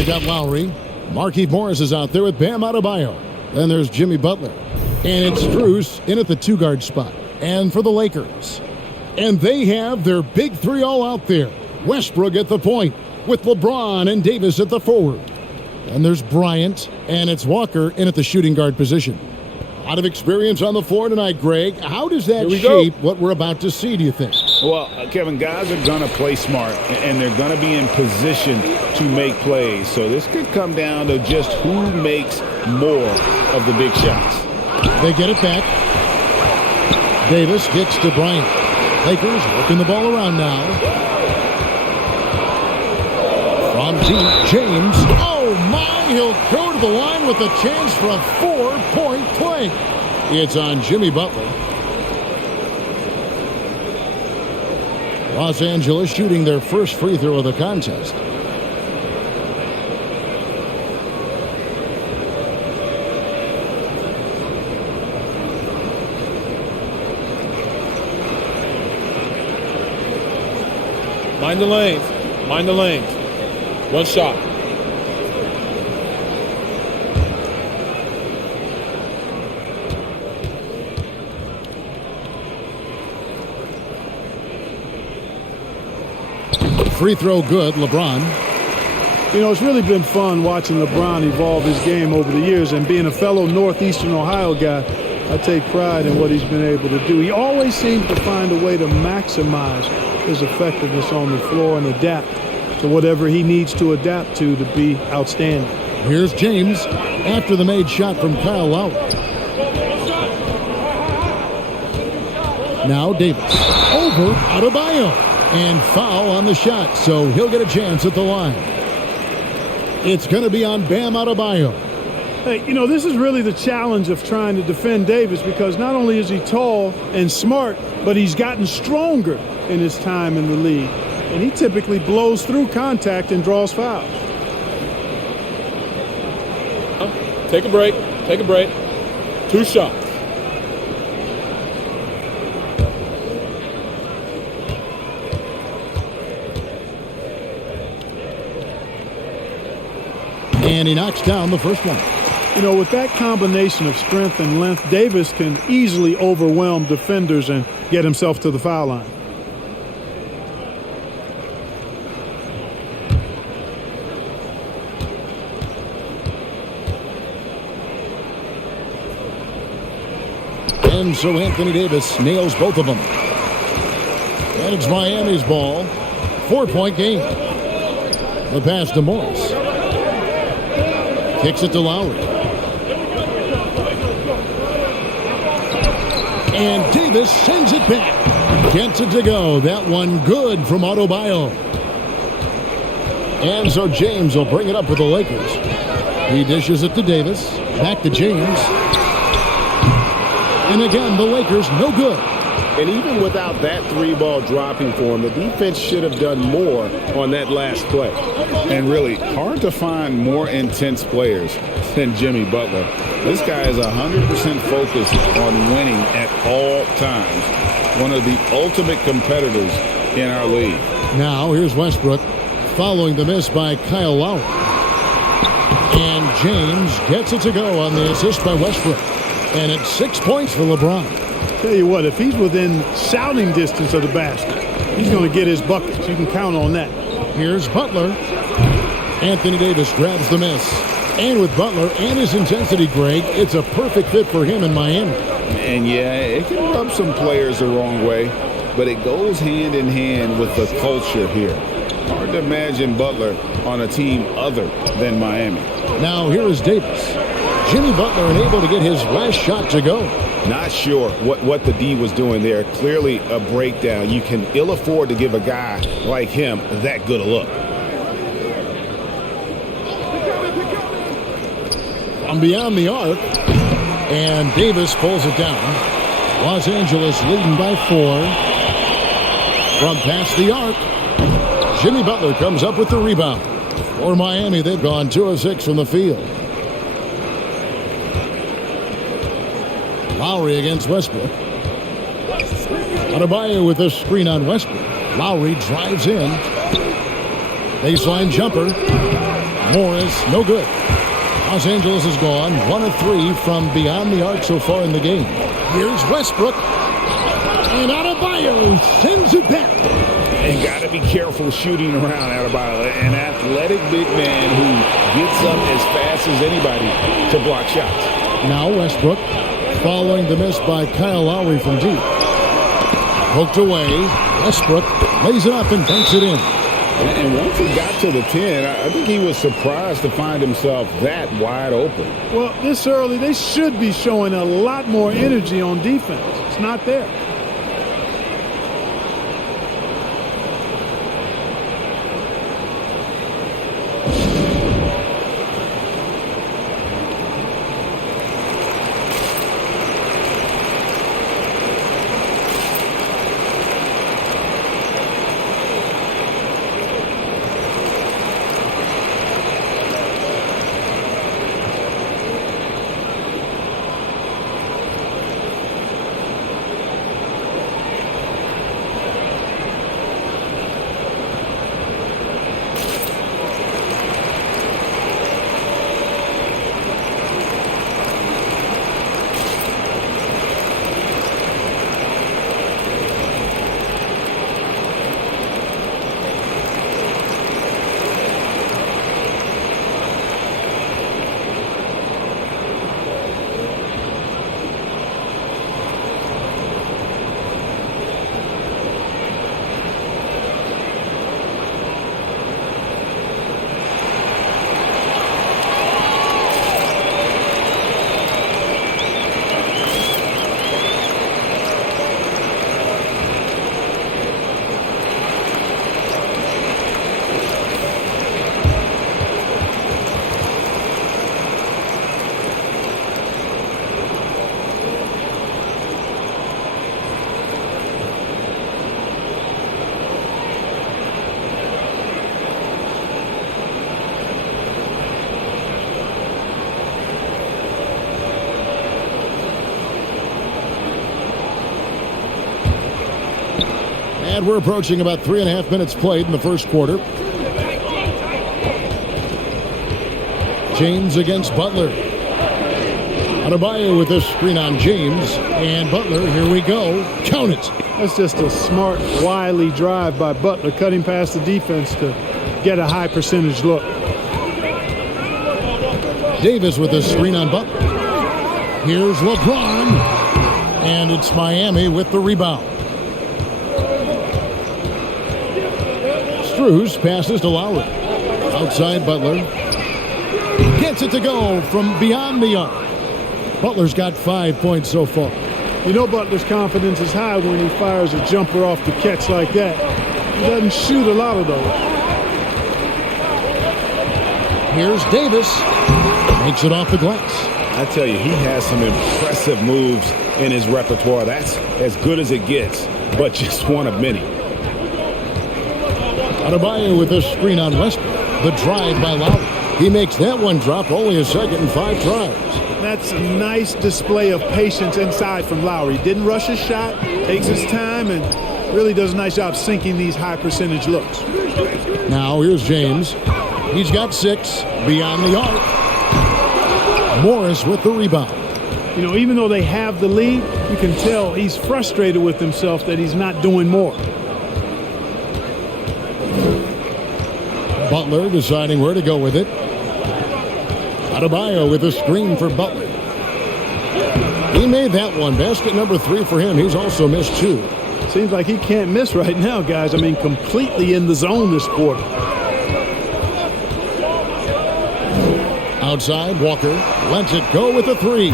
They've got Lowry. Markieff Morris is out there with Bam Adebayo. Then there's Jimmy Butler. And it's Strus in at the two-guard spot. And for the Lakers. And they have their big three all out there. Westbrook at the point with LeBron and Davis at the forward. And there's Bryant, and it's Walker in at the shooting guard position. A lot of experience on the floor tonight, Greg. How does that shape what we're about to see, do you think? Well, Kevin, guys are going to play smart, and they're going to be in position to make plays. So this could come down to just who makes more of the big shots. They get it back. Davis gets to Bryant. Lakers working the ball around now. From deep, James. Oh, my! He'll go to the line with a chance for a 4-point play. It's on Jimmy Butler. Los Angeles shooting their first free throw of the contest. Mind the lanes. Mind the lanes. One shot. Free throw good, LeBron. You know, it's really been fun watching LeBron evolve his game over the years, and being a fellow Northeastern Ohio guy, I take pride in what he's been able to do. He always seems to find a way to maximize his effectiveness on the floor and adapt to whatever he needs to adapt to be outstanding. Here's James after the made shot from Kyle Lowry. Now Davis over Adebayo. And foul on the shot, so he'll get a chance at the line. It's going to be on Bam Adebayo. Hey, you know, this is really the challenge of trying to defend Davis, because not only is he tall and smart, but he's gotten stronger in his time in the league. And he typically blows through contact and draws fouls. Take a break. Take a break. Two shots. And he knocks down the first one. You know, with that combination of strength and length, Davis can easily overwhelm defenders and get himself to the foul line. And so Anthony Davis nails both of them. And it's Miami's ball. 4-point game. The pass to Morris. Kicks it to Lowry. And Davis sends it back. Gets it to go. That one good from Adebayo. And so James will bring it up for the Lakers. He dishes it to Davis. Back to James. And again, the Lakers no good. And even without that three-ball dropping for him, the defense should have done more on that last play. And really, hard to find more intense players than Jimmy Butler. This guy is 100% focused on winning at all times. One of the ultimate competitors in our league. Now, here's Westbrook following the miss by Kyle Lowry. And James gets it to go on the assist by Westbrook. And it's 6 points for LeBron. Tell you what, if he's within shouting distance of the basket, he's going to get his buckets. You can count on that. Here's Butler. Anthony Davis grabs the miss. And with Butler and his intensity, Greg, it's a perfect fit for him in Miami. And yeah, it can rub some players the wrong way, but it goes hand in hand with the culture here. Hard to imagine Butler on a team other than Miami. Now here is Davis. Jimmy Butler unable to get his last shot to go. Not sure what the D was doing there. Clearly a breakdown. You can ill afford to give a guy like him that good a look. From beyond the arc. And Davis pulls it down. Los Angeles leading by 4. From past the arc. Jimmy Butler comes up with the rebound. For Miami, they've gone 2 of 6 from the field. Lowry against Westbrook. Adebayo with a screen on Westbrook. Lowry drives in. Baseline jumper. Morris, no good. Los Angeles is gone. 1 of 3 from beyond the arc so far in the game. Here's Westbrook. And Adebayo sends it back. And got to be careful shooting around Adebayo. An athletic big man who gets up as fast as anybody to block shots. Now Westbrook following the miss by Kyle Lowry from deep. Poked away. Westbrook lays it up and banks it in. And once he got to the 10, I think he was surprised to find himself that wide open. Well, this early, they should be showing a lot more energy on defense. It's not there. And we're approaching about 3.5 minutes played in the first quarter. James against Butler. Adebayo with a screen on James. And Butler, here we go. Count it. That's just a smart, wily drive by Butler, cutting past the defense to get a high percentage look. Davis with a screen on Butler. Here's LeBron. And it's Miami with the rebound. Strus passes to Lowry. Outside Butler. Gets it to go from beyond the arc. Butler's got 5 points so far. You know Butler's confidence is high when he fires a jumper off the catch like that. He doesn't shoot a lot of those. Here's Davis. Makes it off the glass. I tell you, he has some impressive moves in his repertoire. That's as good as it gets, but just one of many. Adebayo with a screen on Westbrook. The drive by Lowry. He makes that one drop, only a second and 5 tries. That's a nice display of patience inside from Lowry. Didn't rush his shot, takes his time, and really does a nice job sinking these high percentage looks. Now here's James. He's got 6 beyond the arc. Morris with the rebound. You know, even though they have the lead, you can tell he's frustrated with himself that he's not doing more. Butler deciding where to go with it. Adebayo with a screen for Butler. He made that one. Basket number 3 for him. He's also missed 2. Seems like he can't miss right now, guys. I mean, completely in the zone this quarter. Outside, Walker lets it go with a 3.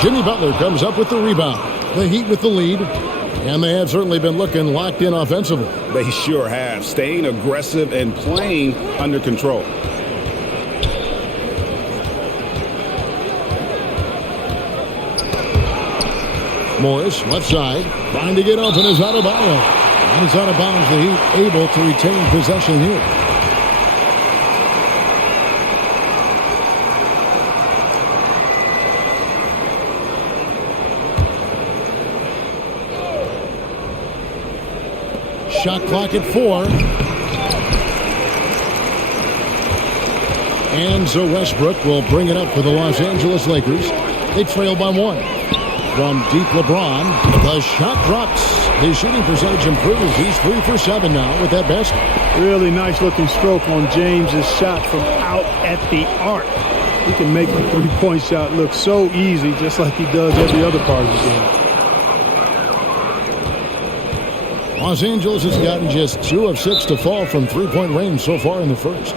Jimmy Butler comes up with the rebound. The Heat with the lead. And they have certainly been looking locked in offensively. They sure have. Staying aggressive and playing under control. Morris, left side, trying to get open is Adebayo. And he's out of bounds. The Heat able to retain possession here. Shot clock at 4. And so Westbrook will bring it up for the Los Angeles Lakers. They trail by 1. From deep LeBron, the shot drops. His shooting percentage improves. He's 3 for 7 now with that basket. Really nice looking stroke on James's shot from out at the arc. He can make the three-point shot look so easy, just like he does every other part of the game. Los Angeles has gotten just 2 of 6 to fall from three-point range so far in the first.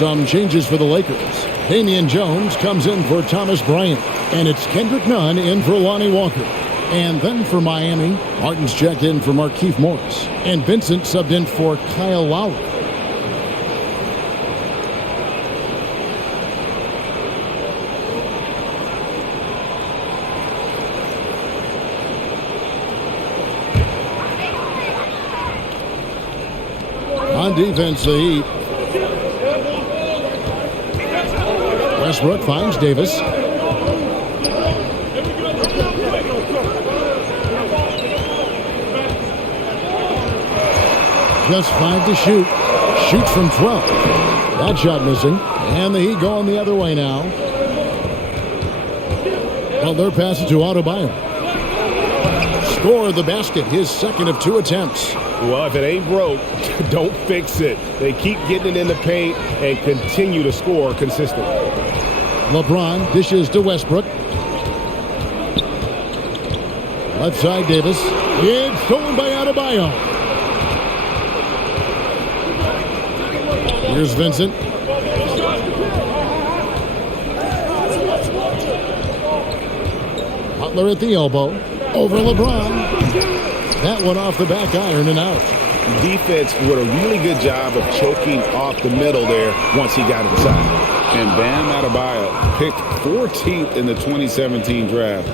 Some changes for the Lakers. Damian Jones comes in for Thomas Bryant. And it's Kendrick Nunn in for Lonnie Walker. And then for Miami, Martin's checked in for Markieff Morris. And Vincent subbed in for Kyle Lowry. On defense, the Heat. Westbrook finds Davis. Just 5 to shoot. Shoots from 12. That shot missing. And the Heat going the other way now. Well, they're passing to Adebayo. Score the basket. His second of 2 attempts. Well, if it ain't broke, don't fix it. They keep getting it in the paint and continue to score consistently. LeBron dishes to Westbrook. Left side, Davis. It's stolen by Adebayo. Here's Vincent. Butler at the elbow. Over LeBron. That one off the back iron and out. Defense did a really good job of choking off the middle there once he got inside. And Bam Adebayo, picked 14th in the 2017 draft,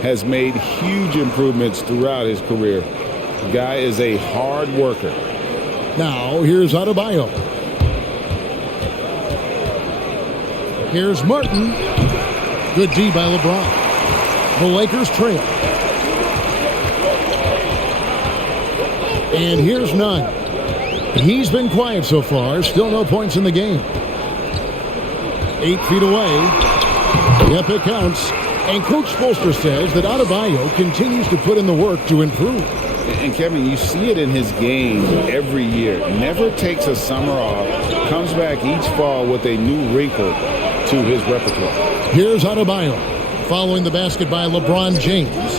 has made huge improvements throughout his career. The guy is a hard worker. Now, here's Adebayo. Here's Martin. Good D by LeBron. The Lakers trail. And here's Nunn. He's been quiet so far. Still no points in the game. 8 feet away. Yep, it counts. And Coach Spoelstra says that Adebayo continues to put in the work to improve. And Kevin, you see it in his game every year. Never takes a summer off. Comes back each fall with a new wrinkle to his repertoire. Here's Adebayo. Following the basket by LeBron James.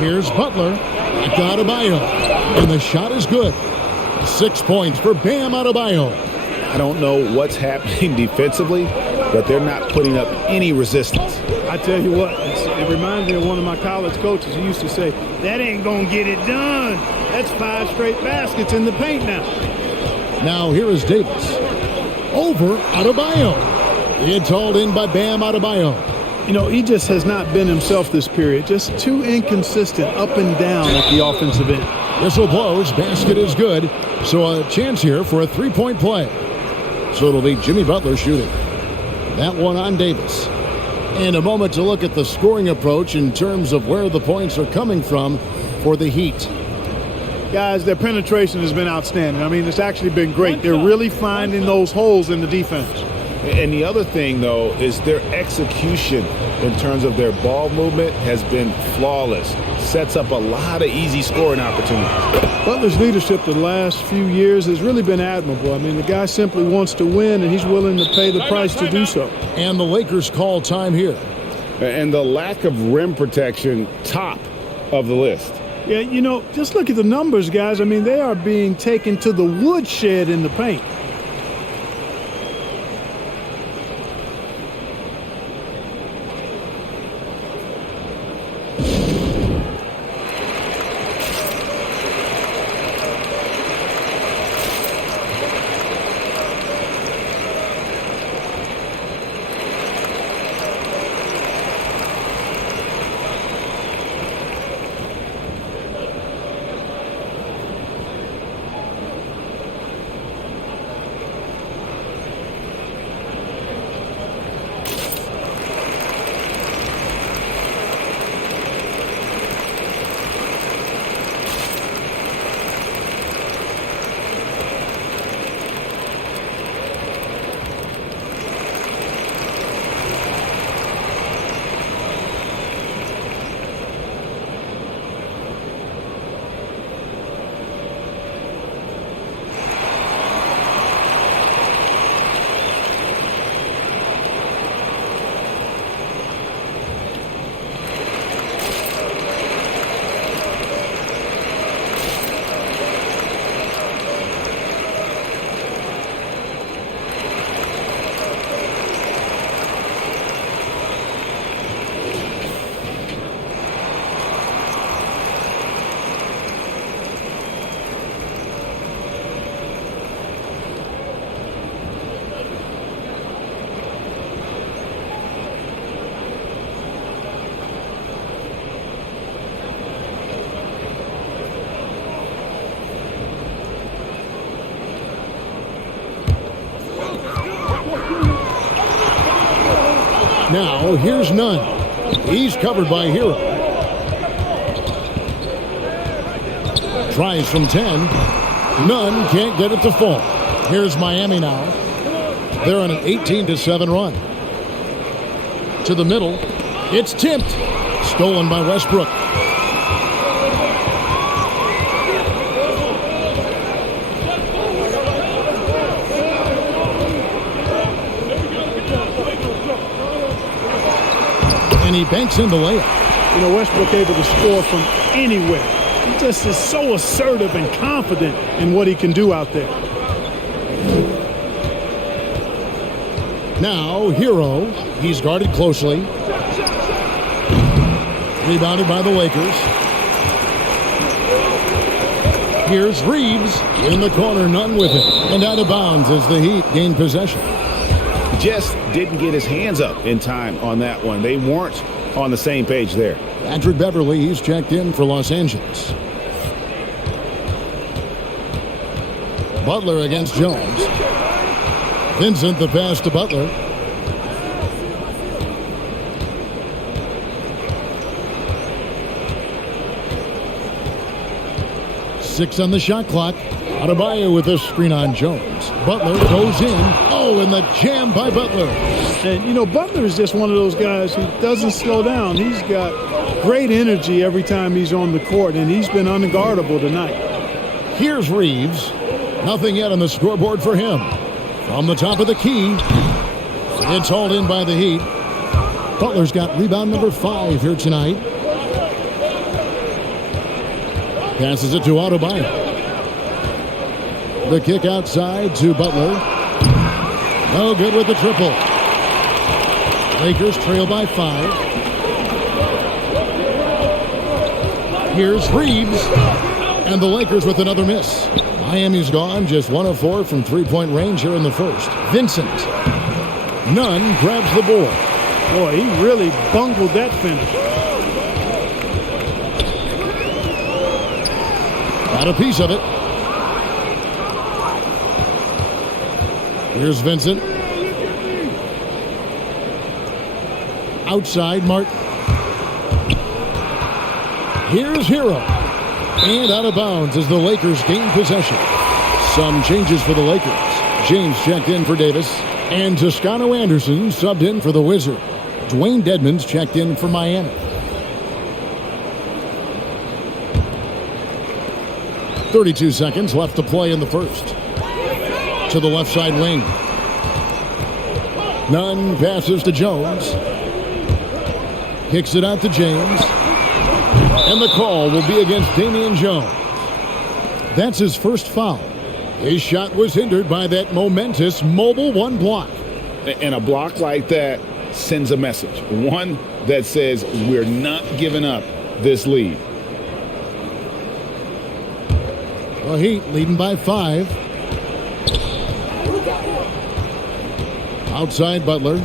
Here's Butler. Back to Adebayo. And the shot is good. 6 points for Bam Adebayo. I don't know what's happening defensively, but they're not putting up any resistance. I tell you what, it reminds me of one of my college coaches who used to say, that ain't going to get it done. That's 5 straight baskets in the paint now. Now here is Davis. Over Adebayo. It's hauled in by Bam Adebayo. You know, he just has not been himself this period. Just too inconsistent up and down at the offensive end. Whistle blows. Basket is good. So a chance here for a three-point play. So it'll be Jimmy Butler shooting. That one on Davis. And a moment to look at the scoring approach in terms of where the points are coming from for the Heat. Guys, their penetration has been outstanding. I mean, it's actually been great. They're really finding those holes in the defense. And the other thing, though, is their execution in terms of their ball movement has been flawless. Sets up a lot of easy scoring opportunities. Butler's leadership the last few years has really been admirable. I mean, the guy simply wants to win, and he's willing to pay the price to do so. And the Lakers call time here. And the lack of rim protection, top of the list. Yeah, you know, just look at the numbers, guys. I mean, they are being taken to the woodshed in the paint. Now, here's Nunn. He's covered by Hero. Tries from 10. Nunn can't get it to fall. Here's Miami now. They're on an 18-7 run. To the middle. It's tipped. Stolen by Westbrook. And he banks in the layup. You know, Westbrook able to score from anywhere. He just is so assertive and confident in what he can do out there. Now, Hero. He's guarded closely. Rebounded by the Lakers. Here's Reeves in the corner, Nunn with it. And out of bounds as the Heat gain possession. Just didn't get his hands up in time on that one. They weren't on the same page there. Patrick Beverly, he's checked in for Los Angeles. Butler against Jones. Vincent the pass to Butler. Six on the shot clock. Adebayo with a screen on Jones. Butler goes in. Oh, and the jam by Butler. And, you know, Butler is just one of those guys who doesn't slow down. He's got great energy every time he's on the court, and he's been unguardable tonight. Here's Reeves. Nothing yet on the scoreboard for him. From the top of the key. It's hauled in by the Heat. Butler's got rebound number 5 here tonight. Passes it to Adebayo. The kick outside to Butler. No good with the triple. Lakers trail by 5. Here's Reeves. And the Lakers with another miss. Miami's gone just 1 of 4 from three-point range here in the first. Vincent. Nunn grabs the board. Boy, he really bungled that finish. Got a piece of it. Here's Vincent. Outside, Martin. Here's Hero. And out of bounds as the Lakers gain possession. Some changes for the Lakers. James checked in for Davis. And Toscano Anderson subbed in for the Wizards. Dwayne Dedmon's checked in for Miami. 32 seconds left to play in the first. To the left side wing. Nunn passes to Jones. Kicks it out to James. And the call will be against Damian Jones. That's his first foul. His shot was hindered by that momentous mobile one block. And a block like that sends a message. One that says we're not giving up this lead. The Heat leading by 5. Outside Butler.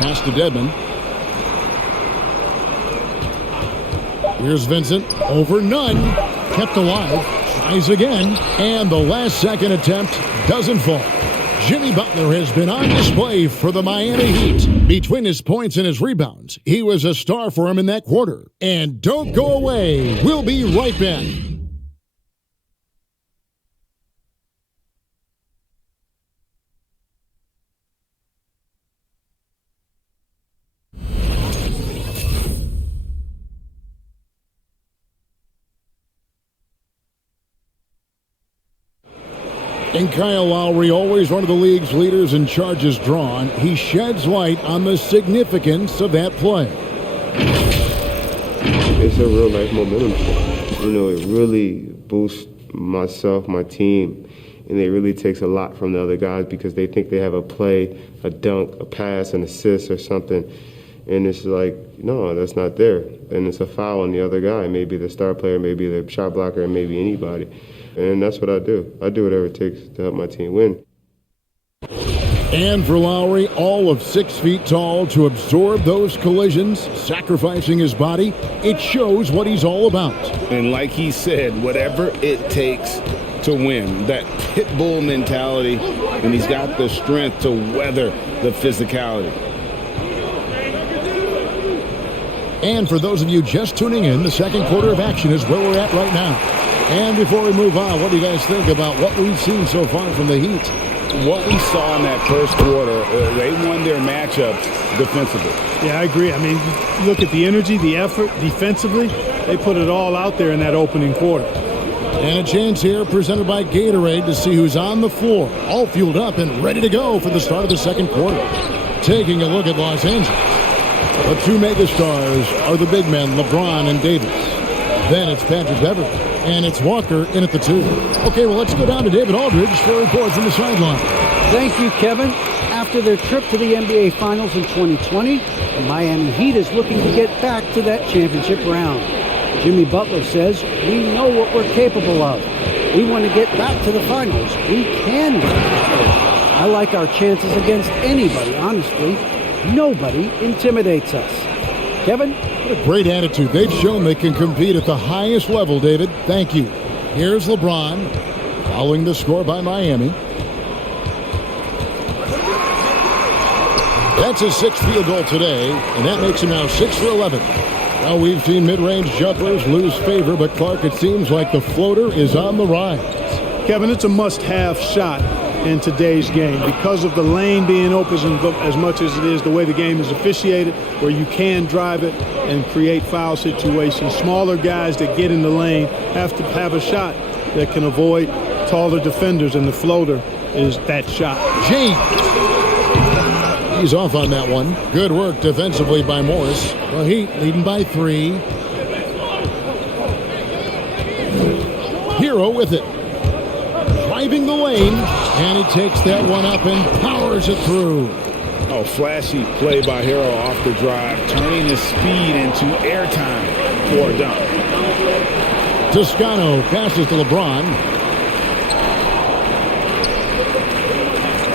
Pass to Dedmon. Here's Vincent. Over Nunn. Kept alive. Tries again. And the last second attempt doesn't fall. Jimmy Butler has been on display for the Miami Heat. Between his points and his rebounds, he was a star for him in that quarter. And don't go away. We'll be right back. And Kyle Lowry, always one of the league's leaders in charges drawn, he sheds light on the significance of that play. It's a real life momentum. It really boosts myself, my team, and it really takes a lot from the other guys because they think they have a play, a dunk, a pass, an assist or something. And it's like, no, that's not there. And it's a foul on the other guy, maybe the star player, maybe the shot blocker, maybe anybody. And that's what I do. I do whatever it takes to help my team win. And for Lowry, all of 6 feet tall, to absorb those collisions, sacrificing his body, it shows what he's all about. And like he said, whatever it takes to win, that pit bull mentality, and he's got the strength to weather the physicality. And for those of you just tuning in, the second quarter of action is where we're at right now. And before we move on, what do you guys think about what we've seen so far from the Heat? What we saw in that first quarter, they won their matchups defensively. Yeah, I agree. I mean, look at the energy, the effort defensively. They put it all out there in that opening quarter. And a chance here presented by Gatorade to see who's on the floor, all fueled up and ready to go for the start of the second quarter. Taking a look at Los Angeles. The two megastars are the big men, LeBron and Davis. Then it's Patrick Beverley. And it's Walker in at the 2. Okay, well, let's go down to David Aldridge for a report from the sideline. Thank you, Kevin. After their trip to the NBA Finals in 2020, the Miami Heat is looking to get back to that championship round. Jimmy Butler says, we know what we're capable of. We want to get back to the finals. We can get there. I like our chances against anybody, honestly. Nobody intimidates us. Kevin? What a great attitude. They've shown they can compete at the highest level, David. Thank you. Here's LeBron, following the score by Miami. That's his 6th field goal today, and that makes him now 6 for 11. Now, we've seen mid-range jumpers lose favor, but Clark, it seems like the floater is on the rise. Kevin, it's a must-have shot in today's game because of the lane being open as much as it is, the way the game is officiated, where you can drive it and create foul situations. Smaller guys that get in the lane have to have a shot that can avoid taller defenders, and the floater is that shot. James. He's off on that one. Good work defensively by Morris. The Heat leading by 3. Hero with it. Driving the lane, and he takes that one up and powers it through. Oh, flashy play by Hero off the drive, turning his speed into airtime for a dunk. Toscano passes to LeBron.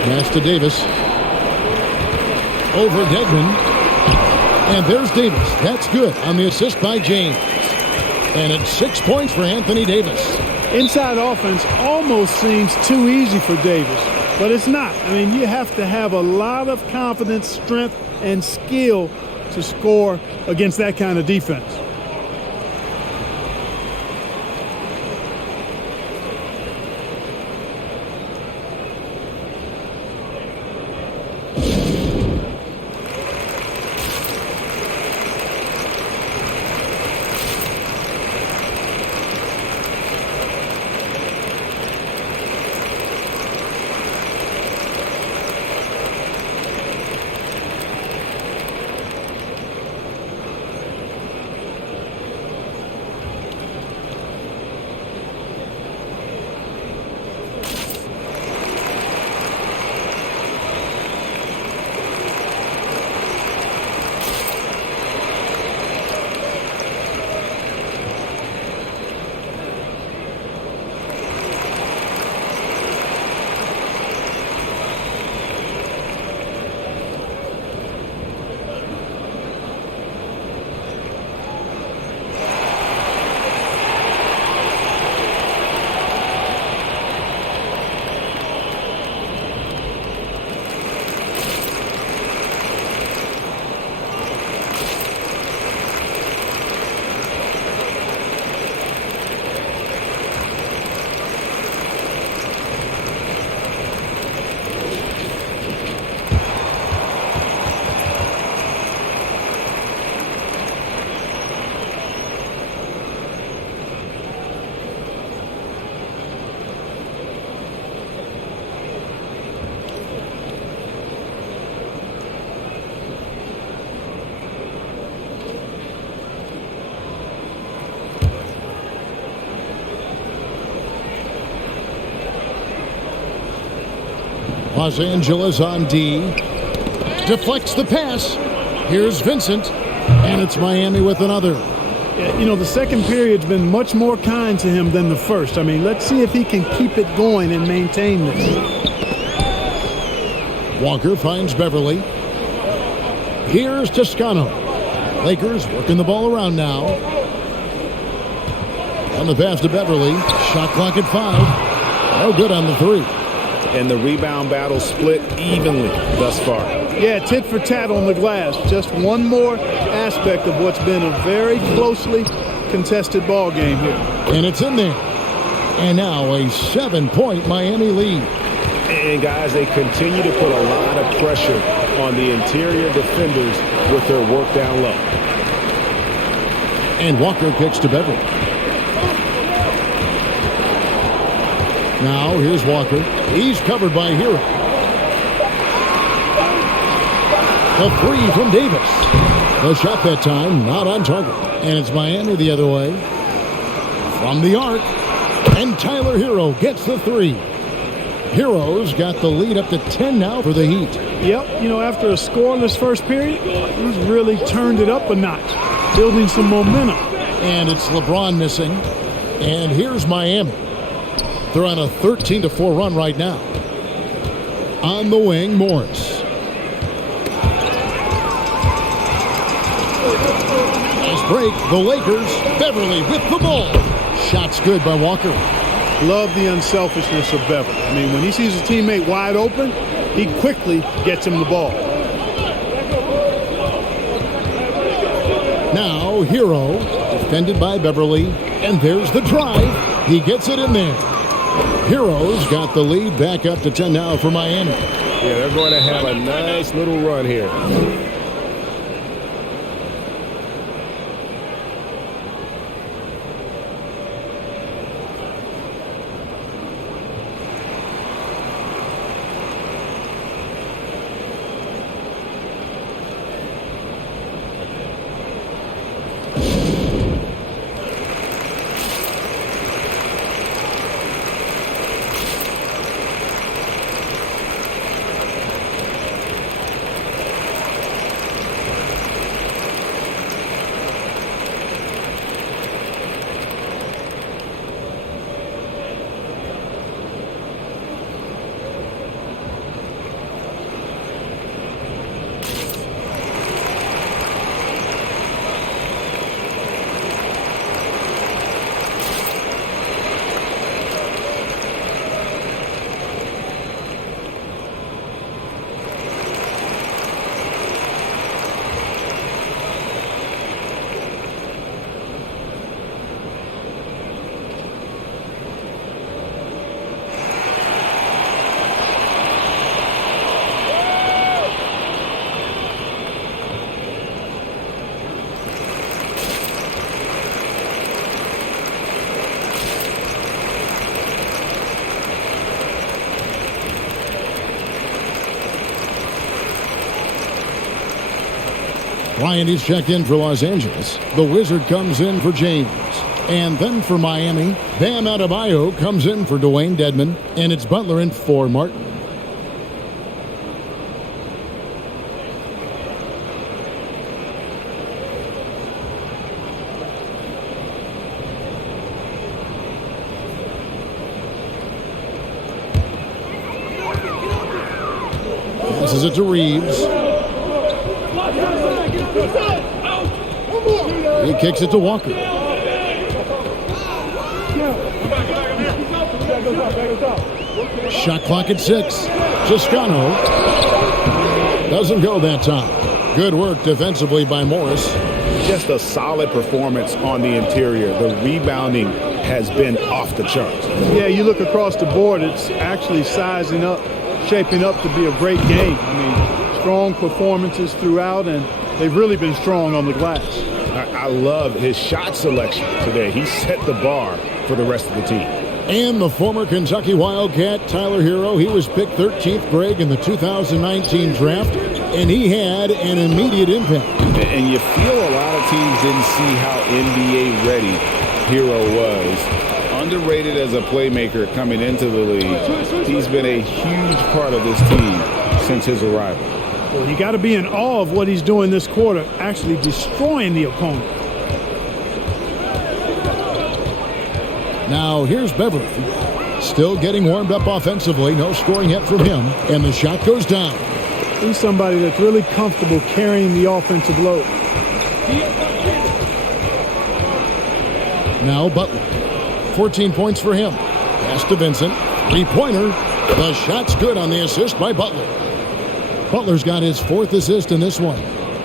Pass to Davis. Over Dedmon. And there's Davis. That's good on the assist by James. And it's 6 points for Anthony Davis. Inside offense almost seems too easy for Davis, but it's not. I mean, you have to have a lot of confidence, strength, and skill to score against that kind of defense. Los Angeles on D. Deflects the pass. Here's Vincent. And it's Miami with another. Yeah, you know, the second period's been much more kind to him than the first. I mean, let's see if he can keep it going and maintain this. Walker finds Beverly. Here's Toscano. Lakers working the ball around now. On the pass to Beverly. Shot clock at 5. No good on the 3. And the rebound battle split evenly thus far. Yeah, tit for tat on the glass. Just one more aspect of what's been a very closely contested ball game here. And it's in there. And now a 7-point Miami lead. And guys, they continue to put a lot of pressure on the interior defenders with their work down low. And Walker kicks to Beverly. Now here's Walker. He's covered by Hero. The 3 from Davis. The shot that time not on target. And it's Miami the other way. From the arc. And Tyler Hero gets the 3. Hero's got the lead up to 10 now for the Heat. Yep, you know, after a scoreless first period, he's really turned it up a notch, building some momentum. And it's LeBron missing. And here's Miami. They're on a 13-4 run right now. On the wing, Morris. Nice break, the Lakers. Beverly with the ball. Shot's good by Walker. Love the unselfishness of Beverly. I mean, when he sees a teammate wide open, he quickly gets him the ball. Now, Hero, defended by Beverly. And there's the drive. He gets it in there. Hero's got the lead back up to 10 now for Miami. Yeah, they're going to have a nice little run here. Bryant is checked in for Los Angeles. The Wizard comes in for James. And then for Miami, Bam Adebayo comes in for Dwayne Dedmon. And it's Butler in for Martin. Passes it to Reeves. He kicks it to Walker. Shot clock at 6. Toscano doesn't go that time. Good work defensively by Morris. Just a solid performance on the interior. The rebounding has been off the charts. Yeah, you look across the board, it's actually sizing up, shaping up to be a great game. I mean, strong performances throughout, and they've really been strong on the glass. I love his shot selection today. He set the bar for the rest of the team. And the former Kentucky Wildcat, Tyler Hero, he was picked 13th, Greg, in the 2019 draft, and he had an immediate impact. And you feel a lot of teams didn't see how NBA ready Hero was. Underrated as a playmaker coming into the league. He's been a huge part of this team since his arrival. Well, you got to be in awe of what he's doing this quarter, actually destroying the opponent. Now here's Beverly, still getting warmed up offensively. No scoring yet from him, and the shot goes down. He's somebody that's really comfortable carrying the offensive load. Now Butler, 14 points for him. Pass to Vincent, three-pointer. The shot's good on the assist by Butler. Butler's got his 4th assist in this one.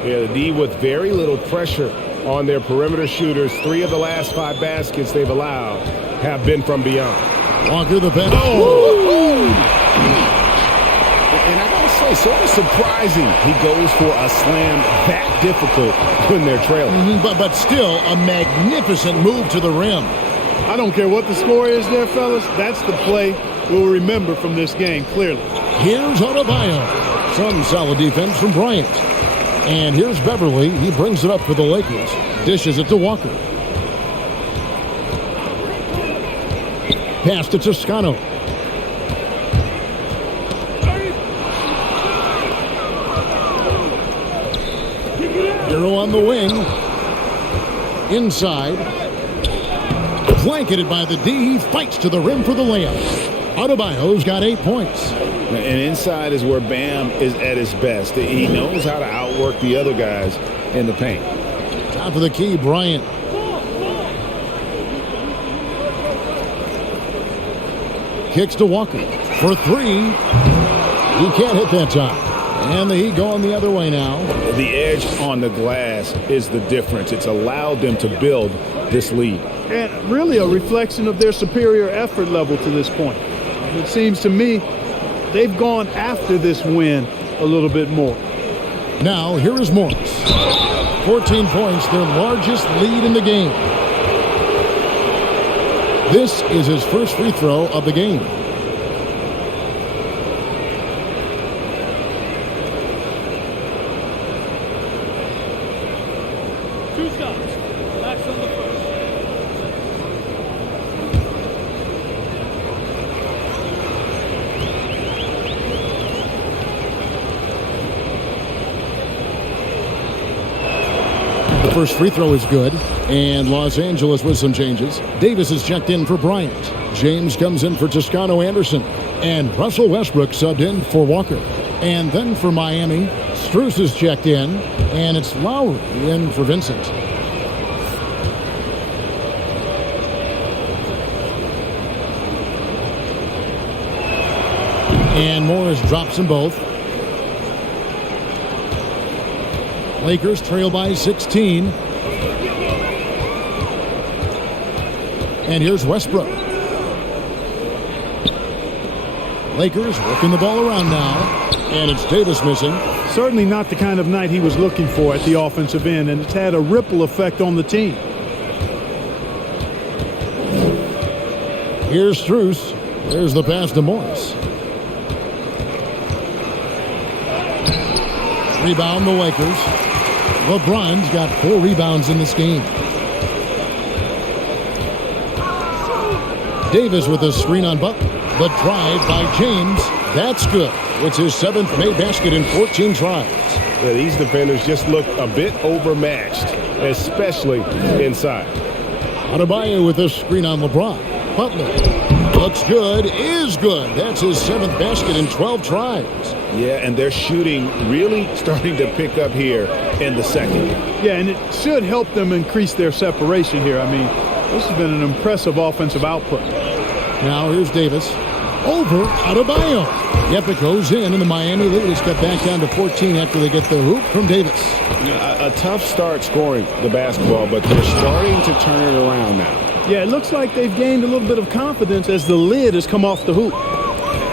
Yeah, the D with very little pressure on their perimeter shooters. 3 of the last 5 baskets they've allowed have been from beyond. Walker the bench. Oh! And I gotta say, sort of surprising he goes for a slam that difficult when they're trailing. But still a magnificent move to the rim. I don't care what the score is there, fellas. That's the play we'll remember from this game, clearly. Here's Adebayo. Some solid defense from Bryant. And here's Beverly. He brings it up for the Lakers. Dishes it to Walker. Pass to Toscano. Hero on the wing. Inside. Blanketed by the D. He fights to the rim for the layup. Adebayo's got 8 points. And inside is where Bam is at his best. He knows how to outwork the other guys in the paint. Top of the key, Bryant. Kicks to Walker for 3. He can't hit that time. And the Heat going the other way now. The edge on the glass is the difference. It's allowed them to build this lead. And really a reflection of their superior effort level to this point. It seems to me they've gone after this win a little bit more. Now, here is Morris. 14 points, their largest lead in the game. This is his first free throw of the game. Two shots. That's on the first. The first free throw is good, and Los Angeles with some changes. Davis is checked in for Bryant. James comes in for Toscano Anderson, and Russell Westbrook subbed in for Walker. And then for Miami, Strus is checked in, and it's Lowry in for Vincent. And Morris drops them both. Lakers trail by 16. And here's Westbrook. Lakers working the ball around now. And it's Davis missing. Certainly not the kind of night he was looking for at the offensive end, and it's had a ripple effect on the team. Here's Strus. There's the pass to Morris. Rebound the Lakers. LeBron's got 4 rebounds in this game. Davis with a screen on Butler. The drive by James. That's good. It's his 7th made basket in 14 tries. Yeah, these defenders just look a bit overmatched, especially inside. Adebayo with a screen on LeBron. Butler looks good, is good. That's his 7th basket in 12 tries. Yeah, and their shooting really starting to pick up here in the second. Yeah, and it should help them increase their separation here. I mean, this has been an impressive offensive output. Now here's Davis. Over Adebayo. Yep, it goes in, and the Miami lead is cut back down to 14 after they get the hoop from Davis. A tough start scoring the basketball, but they're starting to turn it around now. Yeah, it looks like they've gained a little bit of confidence as the lid has come off the hoop.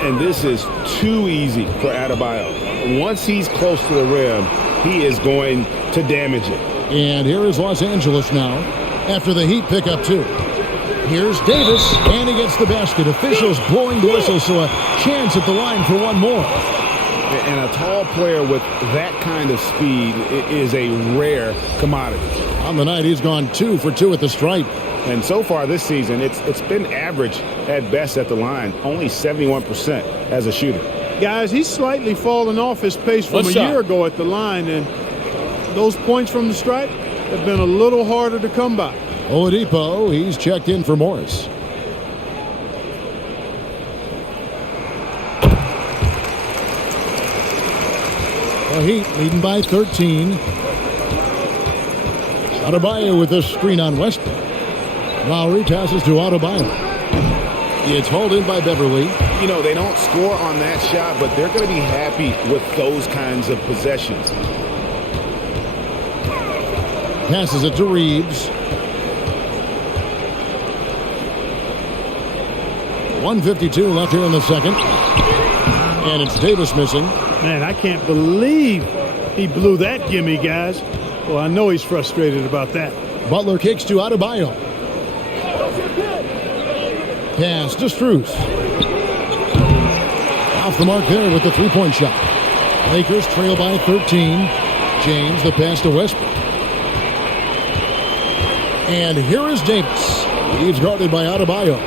And this is too easy for Adebayo. Once he's close to the rim, he is going to damage it. And here is Los Angeles now after the Heat pick up 2. Here's Davis, and he gets the basket. Officials blowing the whistle, so a chance at the line for one more. And a tall player with that kind of speed is a rare commodity. On the night, he's gone 2 for 2 at the stripe. And so far this season, it's been average at best at the line, only 71% as a shooter. Guys, he's slightly fallen off his pace from a year ago at the line, and those points from the stripe have been a little harder to come by. Oladipo, he's checked in for Morris. The Heat leading by 13. Adebayo with a screen on Westbrook. Lowry passes to Adebayo. It's hauled in by Beverly. You know, they don't score on that shot, but they're going to be happy with those kinds of possessions. Passes it to Reeves. 1:52 left here in the second. And it's Davis missing. Man, I can't believe he blew that gimme, guys. Well, I know he's frustrated about that. Butler kicks to Adebayo. Pass to Strus. Off the mark there with the three-point shot. Lakers trail by 13. James, the pass to Westbrook. And here is Davis. He's guarded by Adebayo.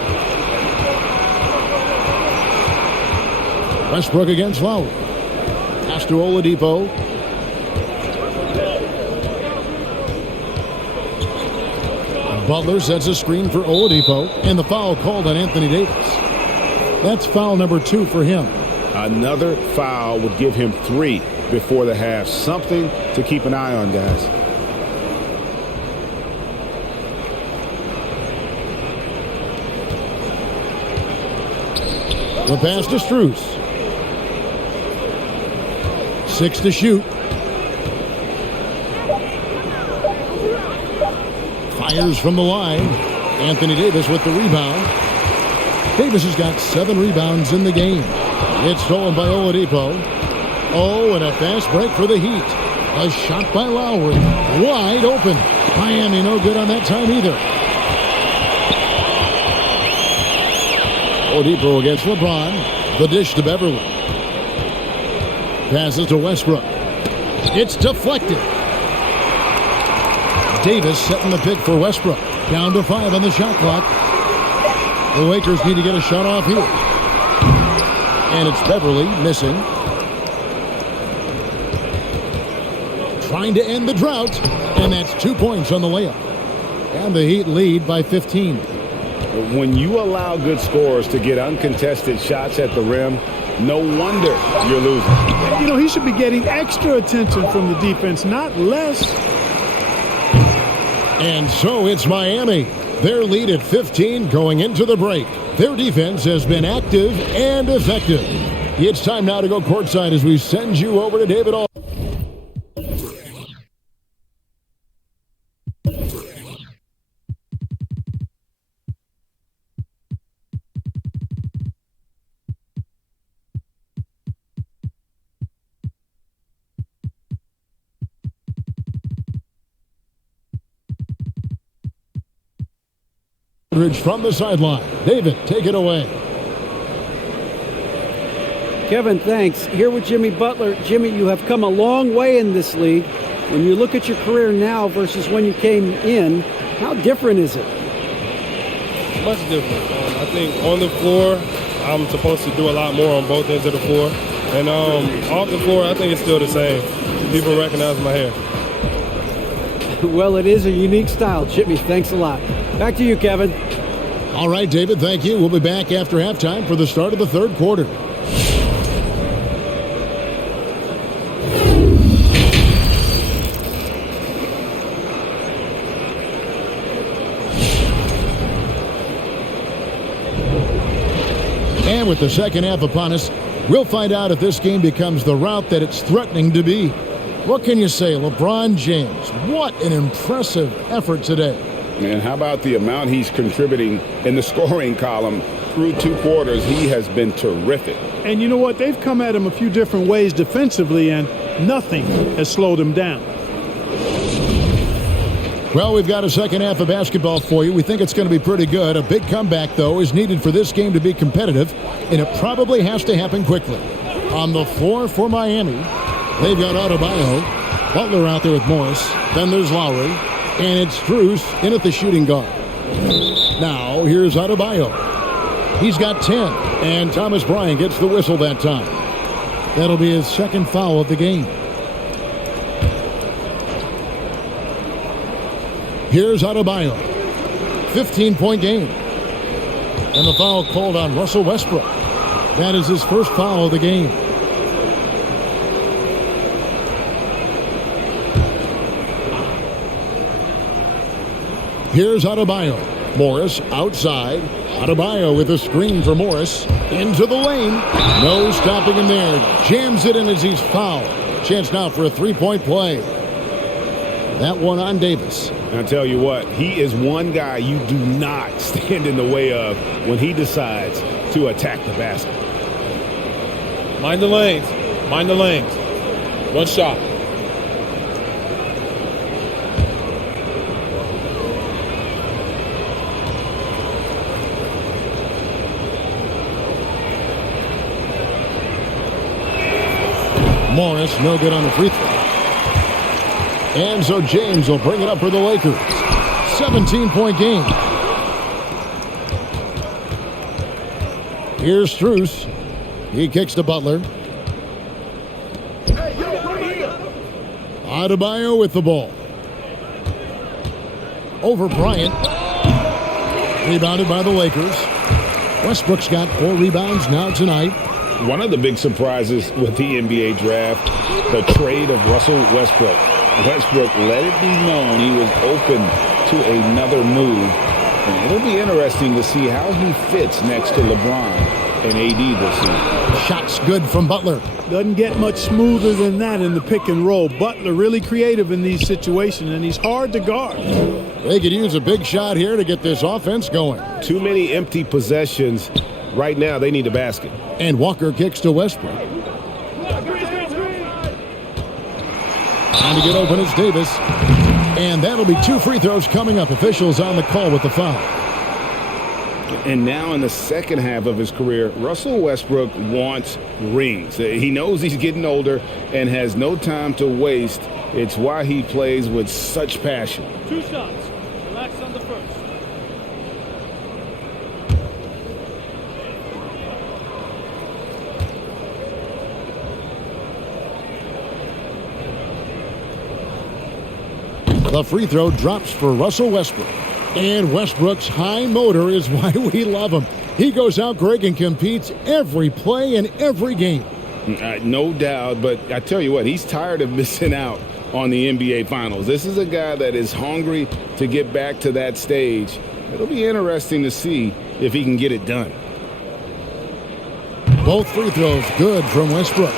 Westbrook against Lowry. Pass to Oladipo. Butler sets a screen for Oladipo, and the foul called on Anthony Davis. That's foul number 2 for him. Another foul would give him 3 before the half. Something to keep an eye on, guys. The pass to Strus. 6 to shoot. Fires from the line. Anthony Davis with the rebound. Davis has got 7 rebounds in the game. It's stolen by Oladipo. Oh, and a fast break for the Heat. A shot by Lowry. Wide open. Miami no good on that time either. Oladipo against LeBron. The dish to Beverly. Passes to Westbrook. It's deflected. Davis setting the pick for Westbrook. Down to 5 on the shot clock. The Lakers need to get a shot off here. And it's Beverly missing. Trying to end the drought. And that's 2 points on the layup. And the Heat lead by 15. When you allow good scorers to get uncontested shots at the rim, no wonder you're losing. You know, he should be getting extra attention from the defense, not less. And so it's Miami. Their lead at 15 going into the break. Their defense has been active and effective. It's time now to go courtside as we send you over to David Aldridge. From the sideline. David, take it away. Kevin, thanks. Here with Jimmy Butler. Jimmy, you have come a long way in this league. When you look at your career now versus when you came in, how different is it? Much different. I think on the floor, I'm supposed to do a lot more on both ends of the floor. And off the floor, I think it's still the same. People recognize my hair. Well, it is a unique style, Jimmy. Thanks a lot. Back to you, Kevin. All right, David, thank you. We'll be back after halftime for the start of the third quarter. And with the second half upon us, we'll find out if this game becomes the route that it's threatening to be. What can you say, LeBron James? What an impressive effort today. And how about the amount he's contributing in the scoring column through 2 quarters? He has been terrific. And you know what? They've come at him a few different ways defensively, and nothing has slowed him down. Well, we've got a second half of basketball for you. We think it's going to be pretty good. A big comeback, though, is needed for this game to be competitive, and it probably has to happen quickly. On the floor for Miami, they've got Adebayo, Butler out there with Morris. Then there's Lowry, and it's Strus in at the shooting guard. Now, here's Adebayo. He's got 10, and Thomas Bryant gets the whistle that time. That'll be his second foul of the game. Here's Adebayo. 15-point game. And the foul called on Russell Westbrook. That is his first foul of the game. Here's Adebayo. Morris outside. Adebayo with a screen for Morris. Into the lane. No stopping him there. Jams it in as he's fouled. Chance now for a three-point play. That one on Davis. And I tell you what, he is one guy you do not stand in the way of when he decides to attack the basket. Mind the lanes. Mind the lanes. One shot. Morris, no good on the free throw. And so James will bring it up for the Lakers. 17-point game. Here's Strus. He kicks to Butler. Adebayo with the ball. Over Bryant. Rebounded by the Lakers. Westbrook's got 4 rebounds now tonight. One of the big surprises with the NBA draft, the trade of Russell Westbrook. Westbrook let it be known he was open to another move. And it'll be interesting to see how he fits next to LeBron and AD this season. Shots good from Butler. Doesn't get much smoother than that in the pick and roll. Butler really creative in these situations, and he's hard to guard. They could use a big shot here to get this offense going. Too many empty possessions. Right now, they need a basket. And Walker kicks to Westbrook. Trying to get open is Davis. And that'll be 2 free throws coming up. Officials on the call with the foul. And now in the second half of his career, Russell Westbrook wants rings. He knows he's getting older and has no time to waste. It's why he plays with such passion. 2 shots. Relax on the first. The free throw drops for Russell Westbrook. And Westbrook's high motor is why we love him. He goes out, Greg, and competes every play and every game. No doubt, but I tell you what, he's tired of missing out on the NBA Finals. This is a guy that is hungry to get back to that stage. It'll be interesting to see if he can get it done. Both free throws good from Westbrook.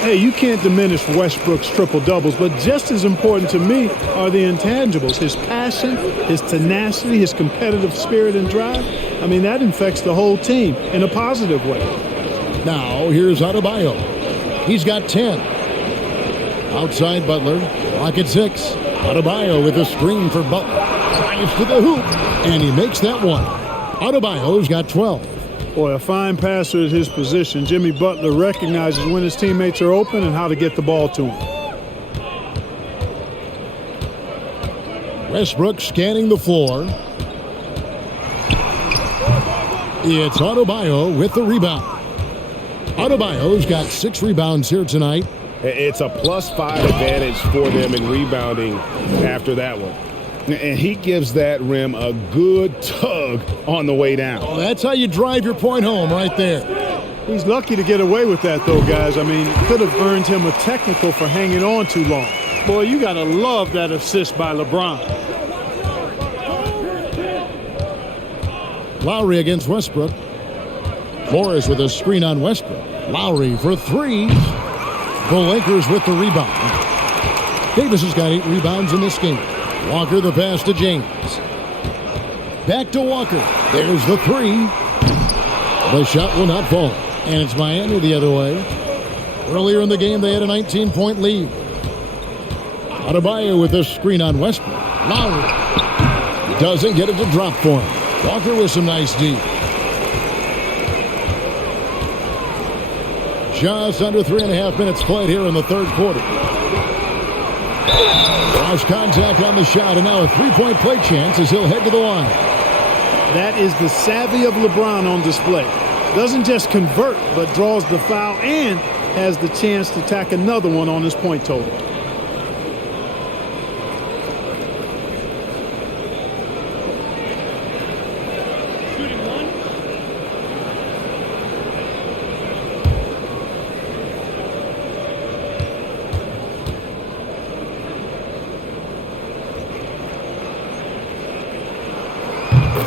Hey, you can't diminish Westbrook's triple-doubles, but just as important to me are the intangibles. His passion, his tenacity, his competitive spirit and drive. I mean, that infects the whole team in a positive way. Now, here's Adebayo. He's got 10. Outside Butler, clock at 6. Adebayo with a screen for Butler. Drives to the hoop, and he makes that one. Adebayo's got 12. Boy, a fine passer at his position. Jimmy Butler recognizes when his teammates are open and how to get the ball to him. Westbrook scanning the floor. It's Adebayo with the rebound. Adebayo's got 6 rebounds here tonight. It's a +5 advantage for them in rebounding after that one. And he gives that rim a good tug on the way down. Oh, that's how you drive your point home right there. He's lucky to get away with that, though, guys. I mean, could have earned him a technical for hanging on too long. Boy, you got to love that assist by LeBron. Lowry against Westbrook. Morris with a screen on Westbrook. Lowry for 3. The Lakers with the rebound. Davis has got 8 rebounds in this game. Walker the pass to James. Back to Walker. There's the 3. The shot will not fall. And it's Miami the other way. Earlier in the game, they had a 19-point lead. Adebayo with a screen on Westbrook. Lowry doesn't get it to drop for him. Walker with some nice D. Just under 3.5 minutes played here in the third quarter. Cross contact on the shot, and now a 3-point play chance as he'll head to the line. That is the savvy of LeBron on display. Doesn't just convert, but draws the foul and has the chance to tack another one on his point total.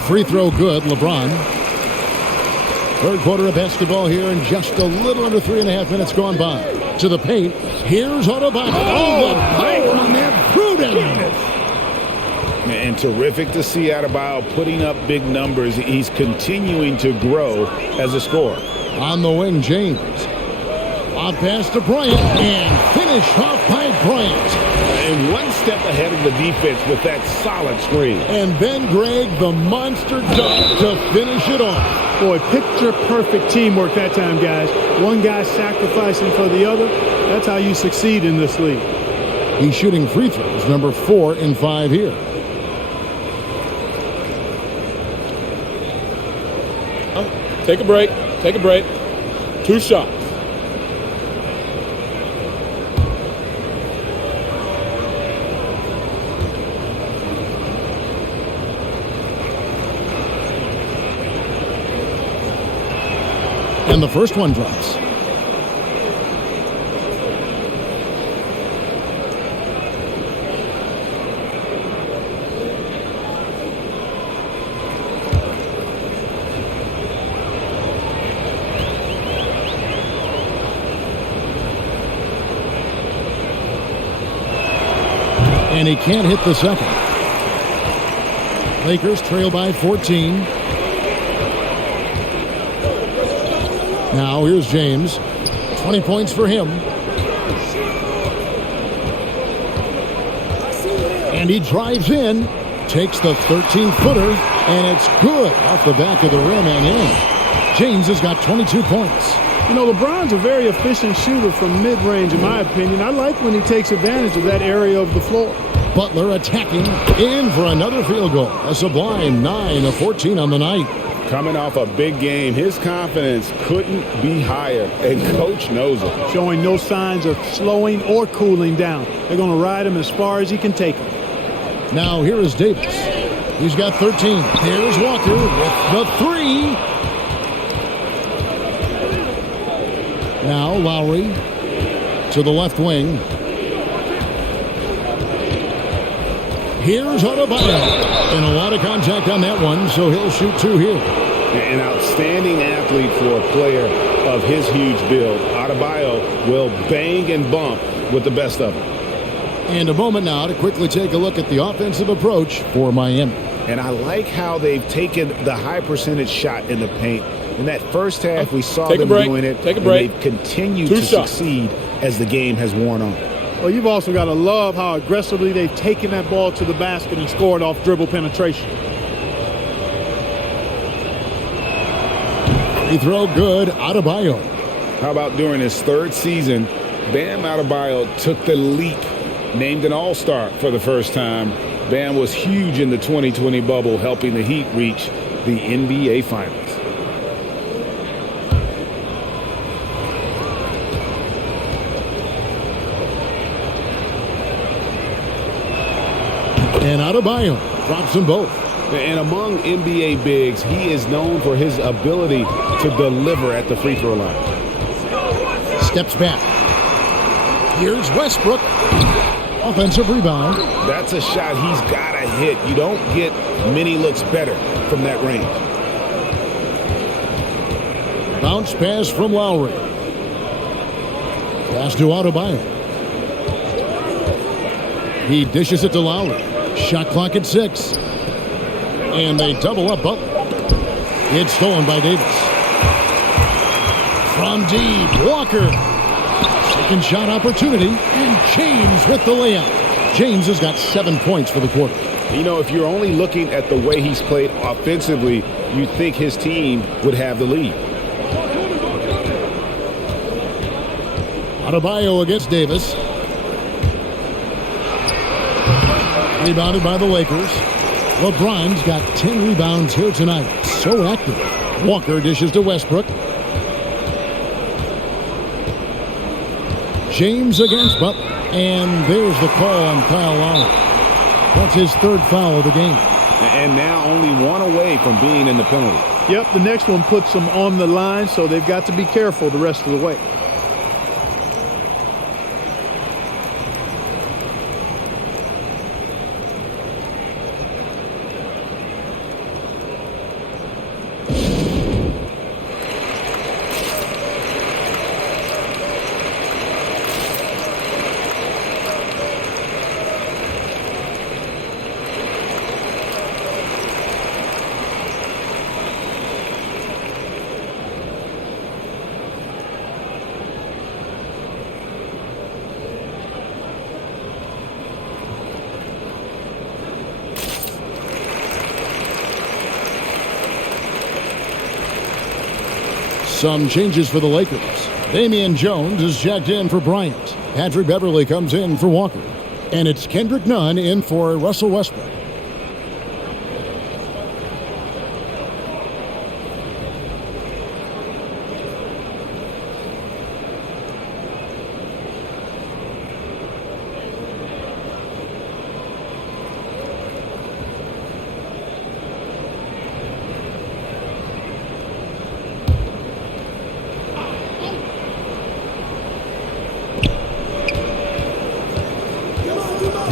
Free throw good, LeBron. Third quarter of basketball here, and just a little under 3.5 minutes gone by. To the paint, here's Adebayo. Oh, the power on that Prudence. And terrific to see Adebayo putting up big numbers. He's continuing to grow as a scorer. On the wing, James. Off pass to Bryant, and finished off by Bryant. And one step ahead of the defense with that solid screen. And then Greg, the monster dunk to finish it off. Boy, picture-perfect teamwork that time, guys. One guy sacrificing for the other. That's how you succeed in this league. He's shooting free throws, number 4 in 5 here. Take a break. Take a break. 2 shots. And the first one drops. And he can't hit the second. Lakers trail by 14. Now here's James. 20 points for him. And he drives in. Takes the 13-footer. And it's good off the back of the rim and in. James has got 22 points. You know, LeBron's a very efficient shooter from mid-range, in my opinion. I like when he takes advantage of that area of the floor. Butler attacking. In for another field goal. A sublime 9 of 14 on the night. Coming off a big game, his confidence couldn't be higher, and Coach knows it. Showing no signs of slowing or cooling down. They're going to ride him as far as he can take him. Now here is Davis. He's got 13. Here's Walker with the 3. Now Lowry to the left wing. Here's Adebayo. And a lot of contact on that one, so he'll shoot 2 here. An outstanding athlete for a player of his huge build. Adebayo will bang and bump with the best of them. And a moment now to quickly take a look at the offensive approach for Miami. And I like how they've taken the high percentage shot in the paint. In that first half, we saw them doing it. Take a break. They've continued to succeed as the game has worn on. Well, you've also got to love how aggressively they've taken that ball to the basket and scored off dribble penetration. Free throw good, Adebayo. How about during his 3rd season, Bam Adebayo took the leap, named an all-star for the first time, Bam was huge in the 2020 bubble, helping the Heat reach the NBA Finals. And Adebayo drops them both. And among NBA bigs, he is known for his ability to deliver at the free throw line. Steps back. Here's Westbrook. Offensive rebound. That's a shot he's got to hit. You don't get many looks better from that range. Bounce pass from Lowry. Pass to Adebayo. He dishes it to Lowry. Shot clock at 6. And they double up Butler. It's stolen by Davis. From deep, Walker. Second shot opportunity. And James with the layup. James has got 7 points for the quarter. You know, if you're only looking at the way he's played offensively, you'd think his team would have the lead. Adebayo against Davis. Rebounded by the Lakers. LeBron's got 10 rebounds here tonight. So active. Walker dishes to Westbrook. James against Butler. And there's the call on Kyle Lowry. That's his 3rd foul of the game. And now only 1 away from being in the penalty. Yep, the next one puts them on the line, so they've got to be careful the rest of the way. Some changes for the Lakers. Damian Jones is checked in for Bryant. Patrick Beverly comes in for Walker. And it's Kendrick Nunn in for Russell Westbrook.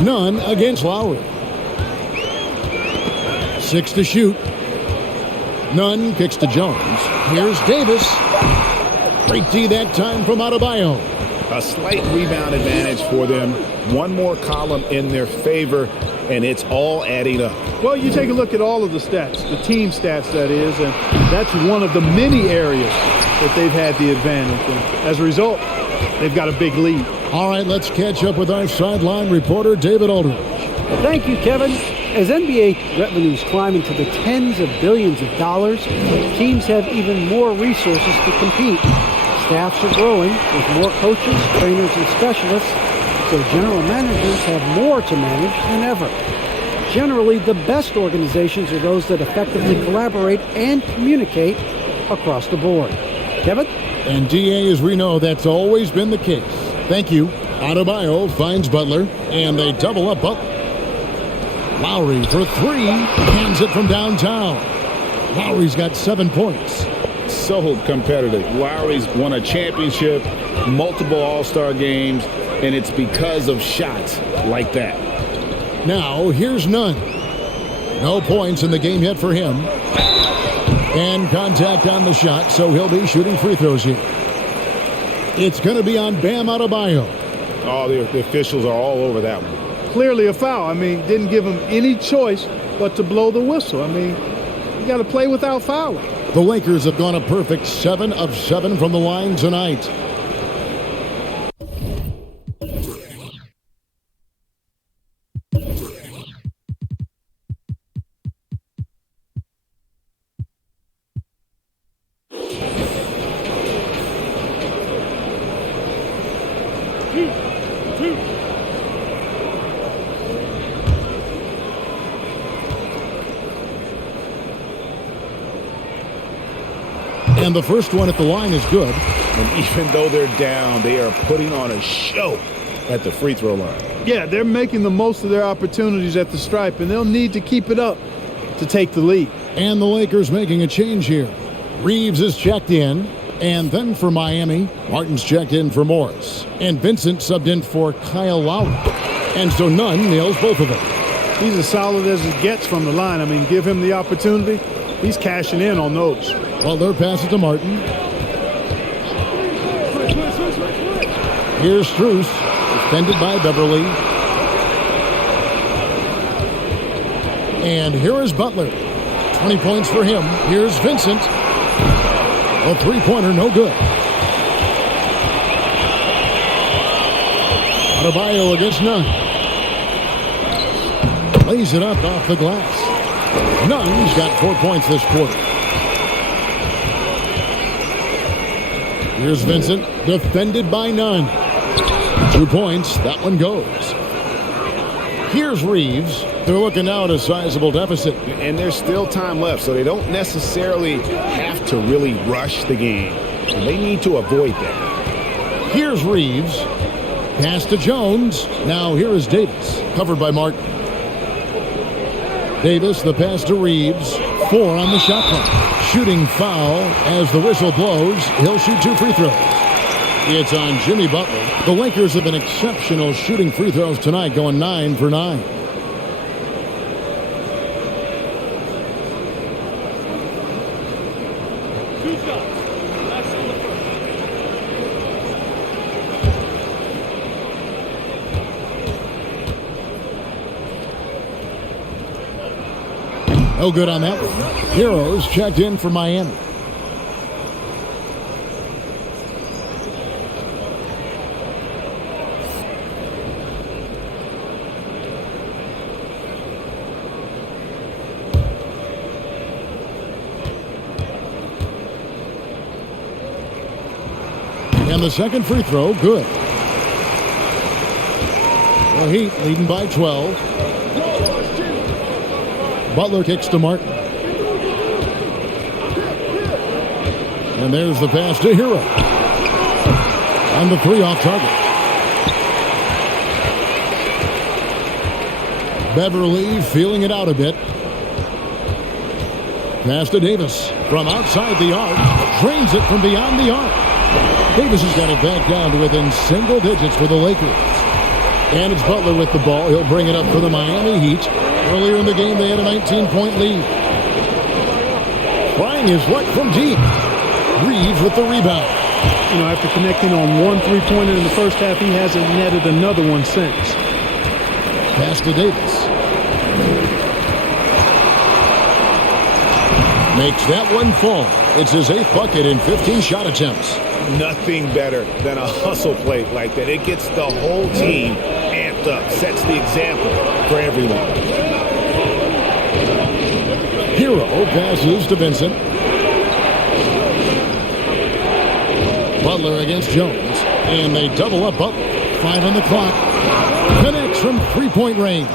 Nunn against Lowry. 6 to shoot. Nunn kicks to Jones. Here's Davis. Great D that time from Adebayo. A slight rebound advantage for them. One more column in their favor, and it's all adding up. Well, you take a look at all of the stats, the team stats, that is, and that's one of the many areas that they've had the advantage. And as a result, they've got a big lead. All right, let's catch up with our sideline reporter, David Aldridge. Thank you, Kevin. As NBA revenues climb into the tens of billions of dollars, teams have even more resources to compete. Staffs are growing with more coaches, trainers, and specialists, so general managers have more to manage than ever. Generally, the best organizations are those that effectively collaborate and communicate across the board. Kevin? And DA, as we know, that's always been the case. Thank you. Adebayo finds Butler, and they double up Butler. Lowry for 3, hands it from downtown. Lowry's got 7 points. So competitive. Lowry's won a championship, multiple All-Star games, and it's because of shots like that. Now, here's Nunn. No points in the game yet for him. And contact on the shot, so he'll be shooting free throws here. It's going to be on Bam Adebayo. Oh, the officials are all over that one. Clearly a foul. I mean, didn't give him any choice but to blow the whistle. I mean, you got to play without fouling. The Lakers have gone a perfect 7 of 7 from the line tonight. And the first one at the line is good. And even though they're down, they are putting on a show at the free throw line. Yeah, they're making the most of their opportunities at the stripe, and they'll need to keep it up to take the lead. And the Lakers making a change here. Reeves is checked in. And then for Miami, Martin's checked in for Morris. And Vincent subbed in for Kyle Lowry. And so Nunn nails both of them. He's as solid as it gets from the line. I mean, give him the opportunity. He's cashing in on those. Butler passes to Martin. Here's Strus, defended by Beverly. And here is Butler. 20 points for him. Here's Vincent. A three-pointer, no good. Adebayo against Nunn. Lays it up off the glass. Nunn's got 4 points this quarter. Here's Vincent, defended by Nunn. 2 points, that one goes. Here's Reeves. They're looking now at a sizable deficit. And there's still time left, so they don't necessarily have to really rush the game. And they need to avoid that. Here's Reeves. Pass to Jones. Now here is Davis, covered by Martin. Davis, the pass to Reeves. 4 on the shot clock. Shooting foul as the whistle blows. He'll shoot 2 free throws. It's on Jimmy Butler. The Lakers have been exceptional shooting free throws tonight, going 9 for 9. No good on that one. Heroes checked in for Miami. And the second free throw, good. The Heat leading by 12. Butler kicks to Martin. And there's the pass to Hero. On the 3 off target. Beverly feeling it out a bit. Pass to Davis from outside the arc. Drains it from beyond the arc. Davis has got it back down to within single digits for the Lakers. And it's Butler with the ball. He'll bring it up for the Miami Heat. Earlier in the game, they had a 19-point lead. Trying his luck from deep. Reeves with the rebound. You know, after connecting on 1 3-pointer in the first half, he hasn't netted another one since. Pass to Davis. Makes that one fall. It's his 8th bucket in 15 shot attempts. Nothing better than a hustle play like that. It gets the whole team amped up, sets the example for everyone. Hero passes to Vincent. Butler against Jones. And they double up Butler. 5 on the clock. Connects from 3-point range.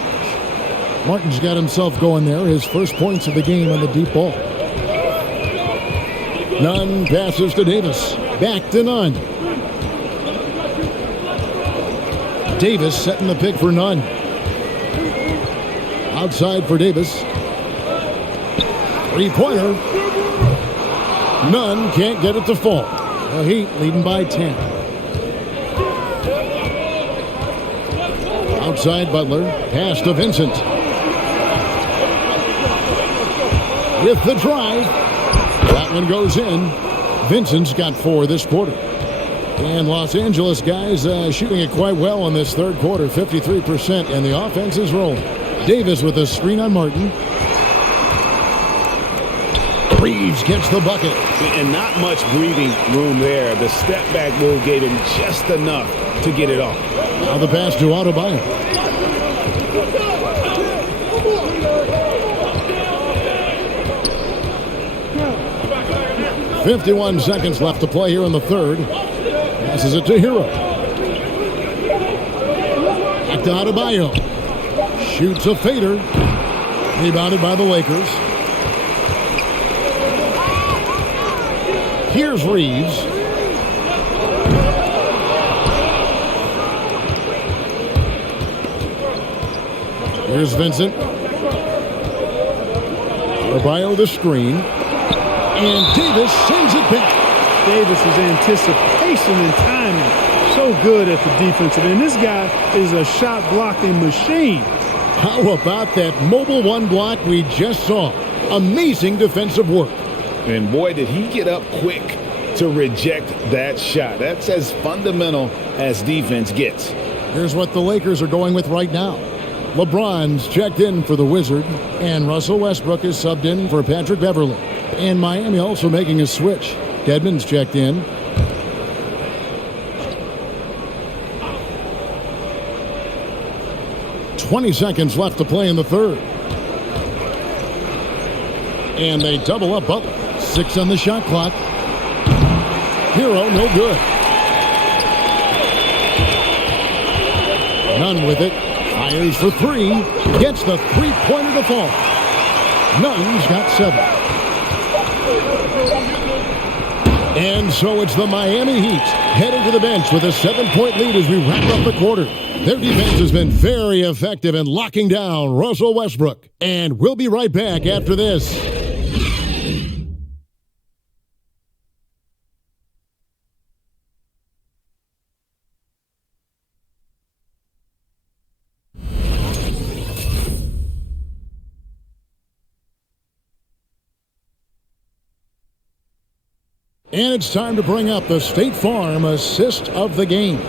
Martin's got himself going there. His first points of the game on the deep ball. Nunn passes to Davis. Back to Nunn. Davis setting the pick for Nunn. Outside for Davis. 3-pointer. Nunn can't get it to fall. The Heat leading by 10. Outside Butler. Pass to Vincent. With the drive. That one goes in. Vincent's got 4 this quarter. And Los Angeles guys shooting it quite well in this third quarter. 53%. And the offense is rolling. Davis with a screen on Martin. Reeves gets the bucket. And not much breathing room there. The step back move gave him just enough to get it off. Now the pass to Adebayo. .51 seconds left to play here in the third. Passes it to Hero. Back to Adebayo. Shoots a fader. Rebounded by the Lakers. Here's Reeves. Here's Vincent. Adebayo the screen. And Davis sends it back. Davis's anticipation and timing, so good at the defensive end. This guy is a shot blocking machine. How about that mobile one block we just saw? Amazing defensive work. And boy, did he get up quick to reject that shot. That's as fundamental as defense gets. Here's what the Lakers are going with right now. LeBron's checked in for the Wizard, and Russell Westbrook is subbed in for Patrick Beverley. And Miami also making a switch. Dedmon's checked in. "20 seconds left to play in the third. And they double up Butler. 6 on the shot clock. Hero, no good. Nunn with it. Fires for 3. Gets the three-pointer to fall. Nunn's got 7. And so it's the Miami Heat heading to the bench with a 7-point lead as we wrap up the quarter. Their defense has been very effective in locking down Russell Westbrook. And we'll be right back after this. And it's time to bring up the State Farm assist of the game.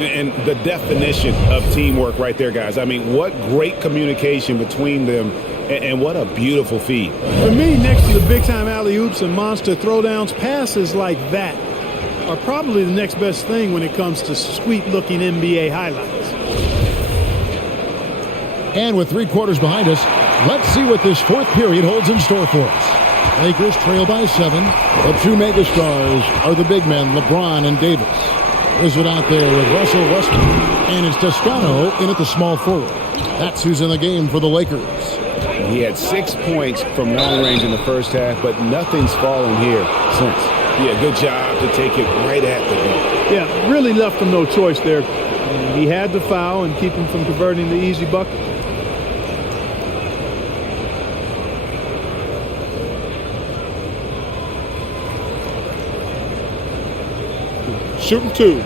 And the definition of teamwork right there, guys. I mean, what great communication between them, and what a beautiful feed. For me, next to the big-time alley-oops and monster throwdowns, passes like that are probably the next best thing when it comes to sweet-looking NBA highlights. And with 3 quarters behind us, let's see what this fourth period holds in store for us. Lakers trail by 7. The 2 megastars are the big men, LeBron and Davis. Is it out there with Russell Westbrook? And it's Toscano in at the small forward. That's who's in the game for the Lakers. He had 6 points from long range in the first half, but nothing's fallen here since. Yeah, good job to take it right at the goal. Yeah, really left him no choice there. He had to foul and keep him from converting the easy bucket. Shooting 2.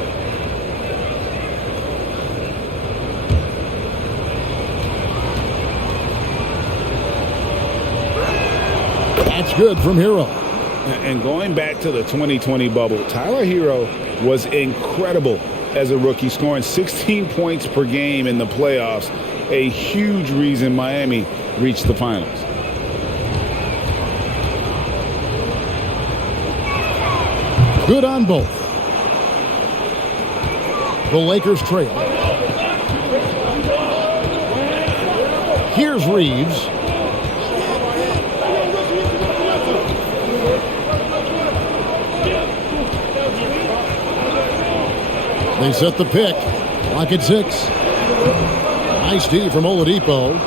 That's good from Hero. And going back to the 2020 bubble, Tyler Hero was incredible as a rookie, scoring 16 points per game in the playoffs. A huge reason Miami reached the finals. Good on both. The Lakers trail. Here's Reeves. They set the pick. Clock at 6. Nice D from Oladipo.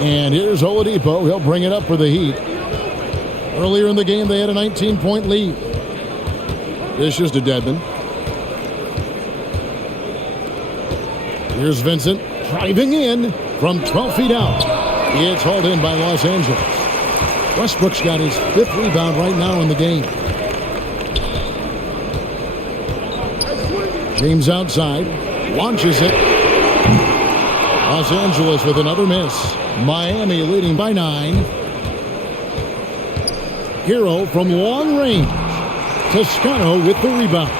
And here's Oladipo. He'll bring it up for the Heat. Earlier in the game, they had a 19-point lead. Dishes to Dedmon. Here's Vincent driving in from 12 feet out. It's hauled in by Los Angeles. Westbrook's got his 5th rebound right now in the game. James outside, launches it. Los Angeles with another miss. Miami leading by 9. Hero from long range. Toscano with the rebound.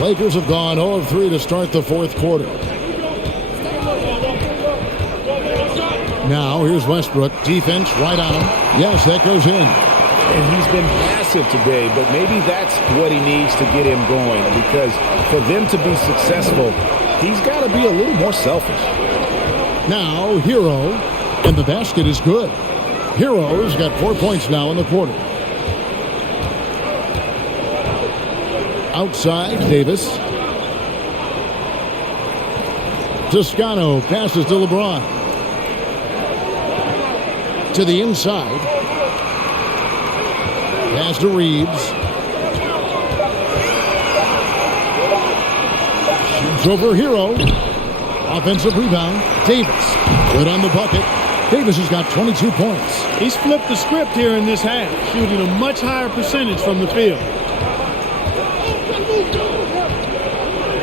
Lakers have gone 0 of 3 to start the 4th quarter. Now here's Westbrook. Defense right on him. Yes, that goes in. And he's been passive today, but maybe that's what he needs to get him going, because for them to be successful, he's got to be a little more selfish. Now Hero, and the basket is good. Hero's got 4 points now in the quarter. Outside, Davis. Toscano passes to LeBron. To the inside. Pass to Reeves. over Hero. Offensive rebound. Davis. Good on the bucket. Davis has got 22 points. He's flipped the script here in this half, shooting a much higher percentage from the field.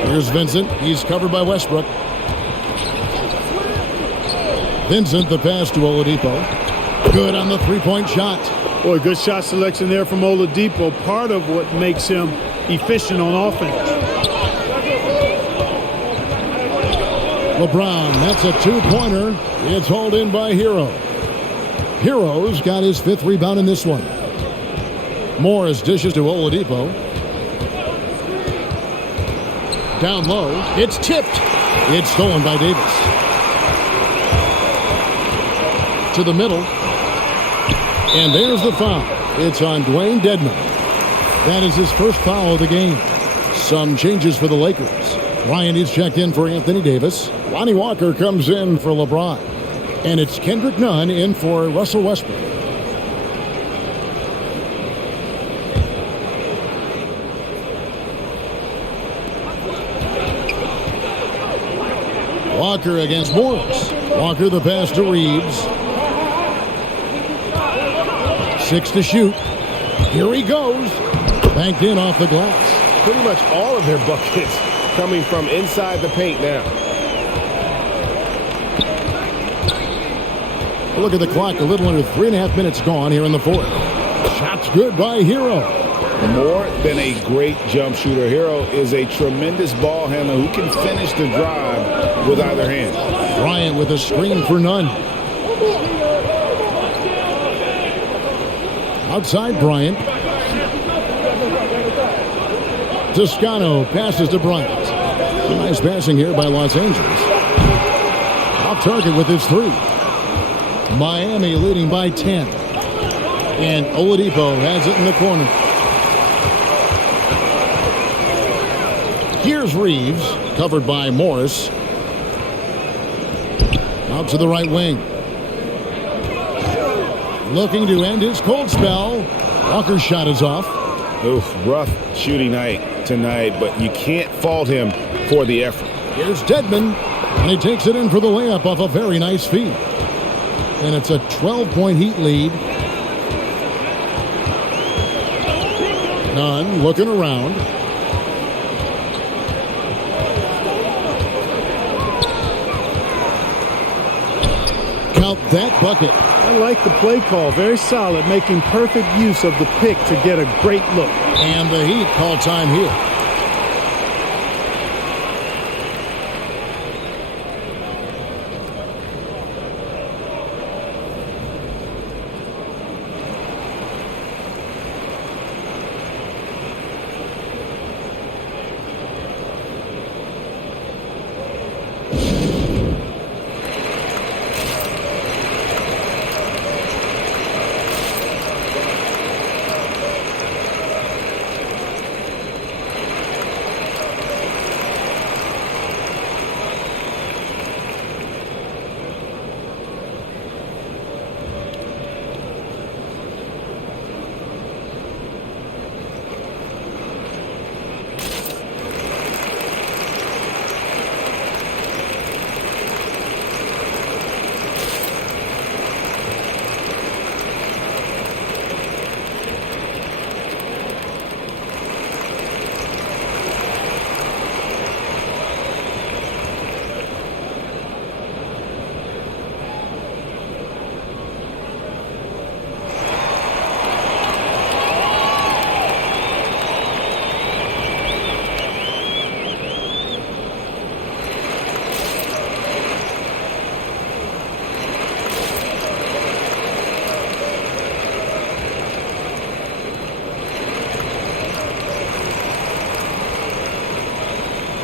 Here's Vincent. He's covered by Westbrook. Vincent, the pass to Oladipo. Good on the three-point shot. Boy, good shot selection there from Oladipo. Part of what makes him efficient on offense. LeBron, that's a two-pointer. It's hauled in by Hero. Hero's got his 5th rebound in this one. Morris dishes to Oladipo. Down low. It's tipped. It's stolen by Davis. To the middle. And there's the foul. It's on Dwayne Dedmon. That is his first foul of the game. Some changes for the Lakers. Ryan is checked in for Anthony Davis. Lonnie Walker comes in for LeBron. And it's Kendrick Nunn in for Russell Westbrook. Walker against Morris. Walker the pass to Reeves. 6 to shoot. Here he goes. Banked in off the glass. Pretty much all of their buckets coming from inside the paint now. Look at the clock. A little under 3.5 minutes gone here in the 4th. Shot's good by Hero. More than a great jump shooter, Hero is a tremendous ball handler who can finish the drive with either hand. Bryant with a screen for Nunn. Outside Bryant. Toscano passes to Bryant. Nice passing here by Los Angeles. Off target with his 3. Miami leading by 10. And Oladipo has it in the corner. Here's Reeves, covered by Morris. Out to the right wing. Looking to end his cold spell. Walker's shot is off. Oof, rough shooting night tonight, but you can't fault him for the effort. Here's Dedmon, and he takes it in for the layup off a very nice feed. And it's a 12-point Heat lead. Nunn looking around. Count that bucket. I like the play call. Very solid, making perfect use of the pick to get a great look. And the Heat call time here.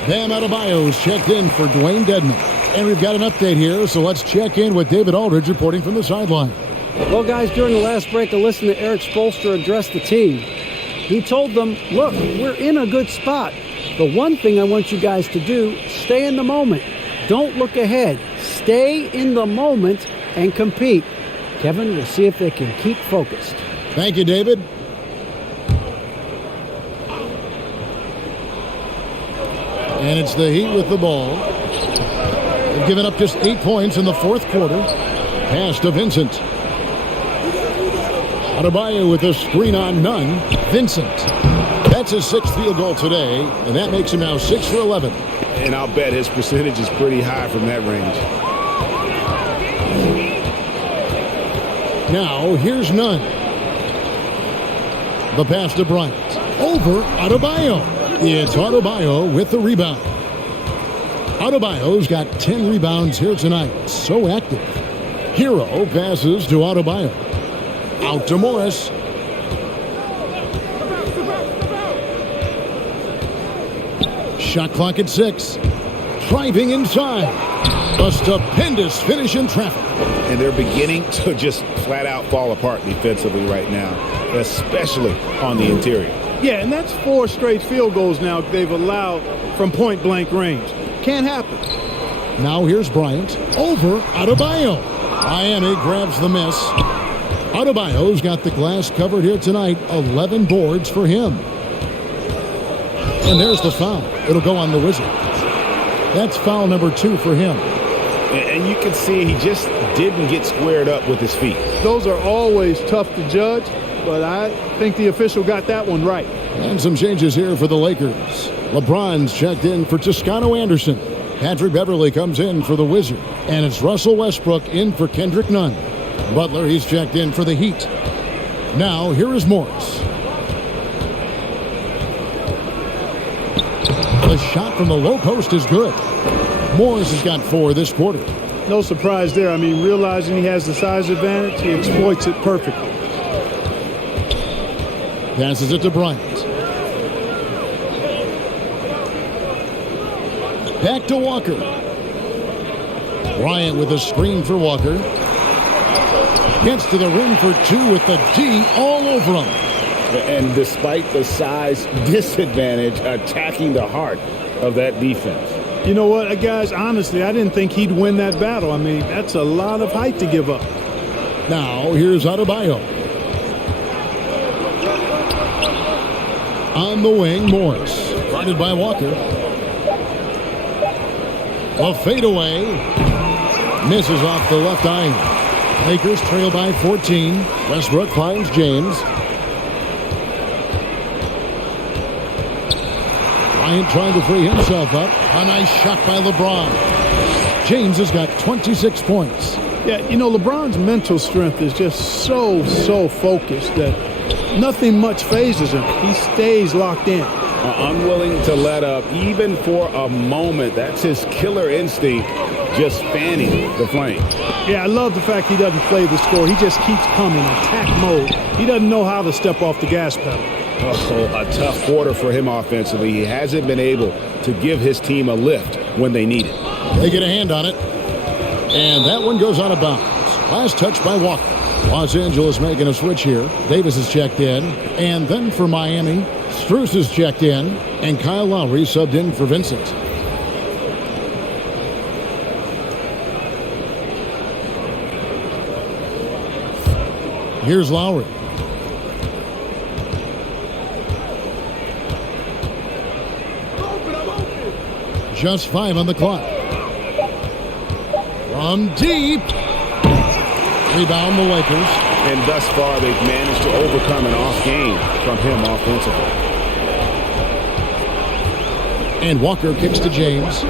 Bam Adebayo's checked in for Dwayne Dedmon. And we've got an update here, so let's check in with David Aldridge reporting from the sideline. Well, guys, during the last break, I listened to Eric Spoelstra address the team. He told them, look, we're in a good spot. The one thing I want you guys to do, stay in the moment. Don't look ahead. Stay in the moment and compete. Kevin, we'll see if they can keep focused. Thank you, David. And it's the Heat with the ball. They've given up just 8 points in the fourth quarter. Pass to Vincent. Adebayo with a screen on none. Vincent. That's his 6th field goal today, and that makes him now 6 for 11. And I'll bet his percentage is pretty high from that range. Now, here's Nunn. The pass to Bryant. Over Adebayo. It's Adebayo with the rebound. Adebayo's got 10 rebounds here tonight. So active. Hero passes to Adebayo. Out to Morris. Shot clock at 6. Driving inside. A stupendous finish in traffic. And they're beginning to just flat out fall apart defensively right now, especially on the interior. Yeah, and that's 4 straight field goals now they've allowed from point-blank range. Can't happen. Now here's Bryant. Over Adebayo. Miami grabs the miss. Adebayo's got the glass covered here tonight. 11 boards for him. And there's the foul. It'll go on the Wizard. That's foul number 2 for him. And you can see he just didn't get squared up with his feet. Those are always tough to judge, but I think the official got that one right. And some changes here for the Lakers. LeBron's checked in for Toscano Anderson. Patrick Beverly comes in for the Wizard. And it's Russell Westbrook in for Kendrick Nunn. Butler, he's checked in for the Heat. Now, here is Morris. The shot from the low post is good. Morris has got 4 this quarter. No surprise there. I mean, realizing he has the size advantage, he exploits it perfectly. Passes it to Bryant. Back to Walker. Bryant with a screen for Walker. Gets to the rim for 2 with the D all over him. And despite the size disadvantage, attacking the heart of that defense. You know what, guys, honestly, I didn't think he'd win that battle. I mean, that's a lot of height to give up. Now, here's Adebayo. On the wing, Morris. Guarded by Walker. A fadeaway. Misses off the left eye. Lakers trail by 14. Westbrook finds James. Bryant trying to free himself up. A nice shot by LeBron. James has got 26 points. Yeah, you know, LeBron's mental strength is just so focused that nothing much phases him. He stays locked in. Unwilling to let up even for a moment. That's his killer instinct, just fanning the flame. Yeah, I love the fact he doesn't play the score. He just keeps coming, attack mode. He doesn't know how to step off the gas pedal. Oh, a tough quarter for him offensively. He hasn't been able to give his team a lift when they need it. They get a hand on it. And that one goes out of bounds. Last touch by Walker. Los Angeles making a switch here. Davis is checked in. And then for Miami, Strus is checked in. And Kyle Lowry subbed in for Vincent. Here's Lowry. Just 5 on the clock. From deep. Rebound the Lakers. And thus far, they've managed to overcome an off game from him offensively. And Walker kicks to James.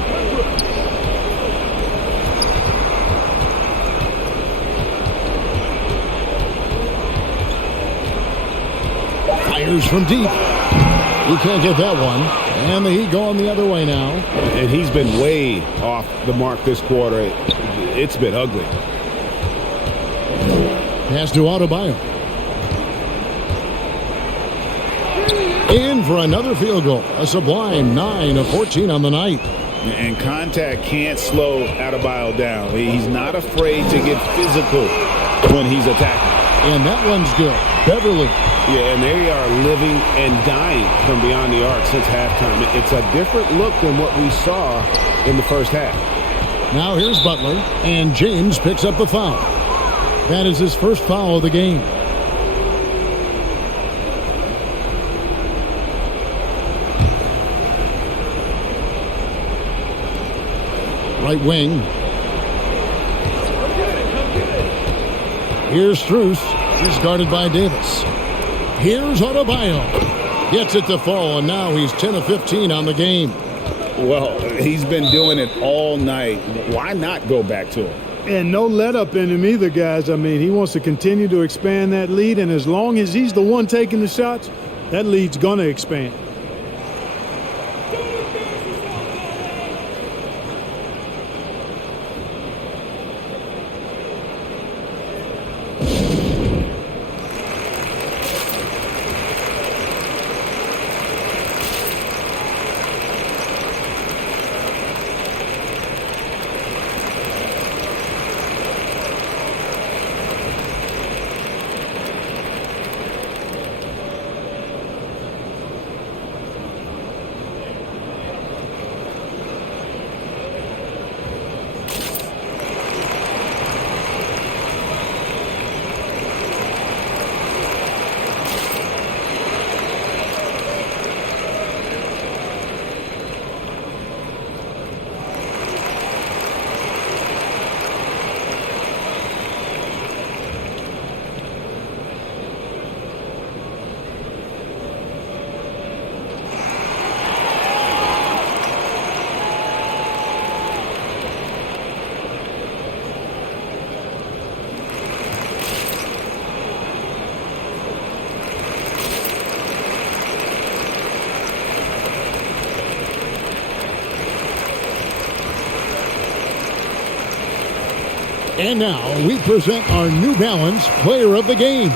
Fires from deep. He can't get that one. And the Heat going the other way now. And he's been way off the mark this quarter. It's been ugly. Pass to Adebayo. In for another field goal. A sublime 9 of 14 on the night. And contact can't slow Adebayo down. He's not afraid to get physical when he's attacking. And that one's good. Beverly. Yeah, and they are living and dying from beyond the arc since halftime. It's a different look than what we saw in the first half. Now here's Butler, and James picks up the foul. That is his first foul of the game. Right wing. Here's Strus. He's guarded by Davis. Here's Adebayo. Gets it to fall, and now he's 10 of 15 on the game. Well, he's been doing it all night. Why not go back to him? And no let up in him either, guys. I mean, he wants to continue to expand that lead, and as long as he's the one taking the shots, that lead's going to expand. And now we present our New Balance Player of the Game,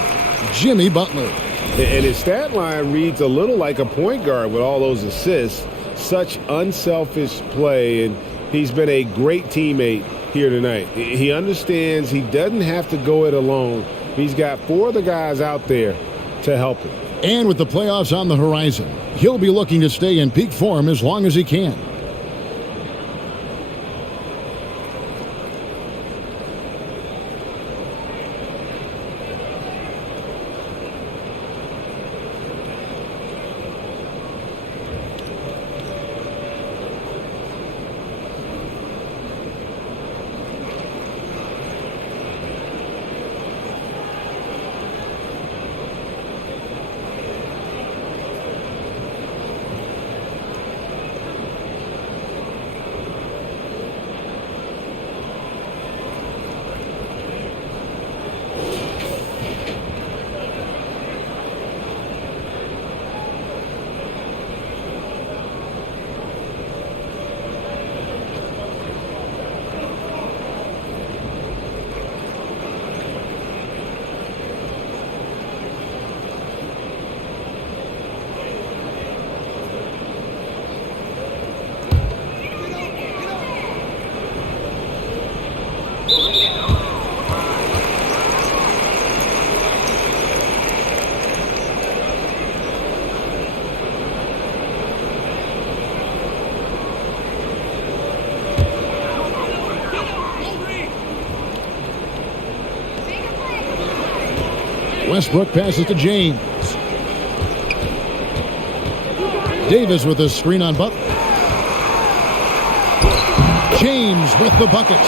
Jimmy Butler. And his stat line reads a little like a point guard with all those assists. Such unselfish play, and he's been a great teammate here tonight. He understands he doesn't have to go it alone. He's got 4 of the guys out there to help him. And with the playoffs on the horizon, he'll be looking to stay in peak form as long as he can. Westbrook passes to James. Davis with a screen on Butler. James with the bucket.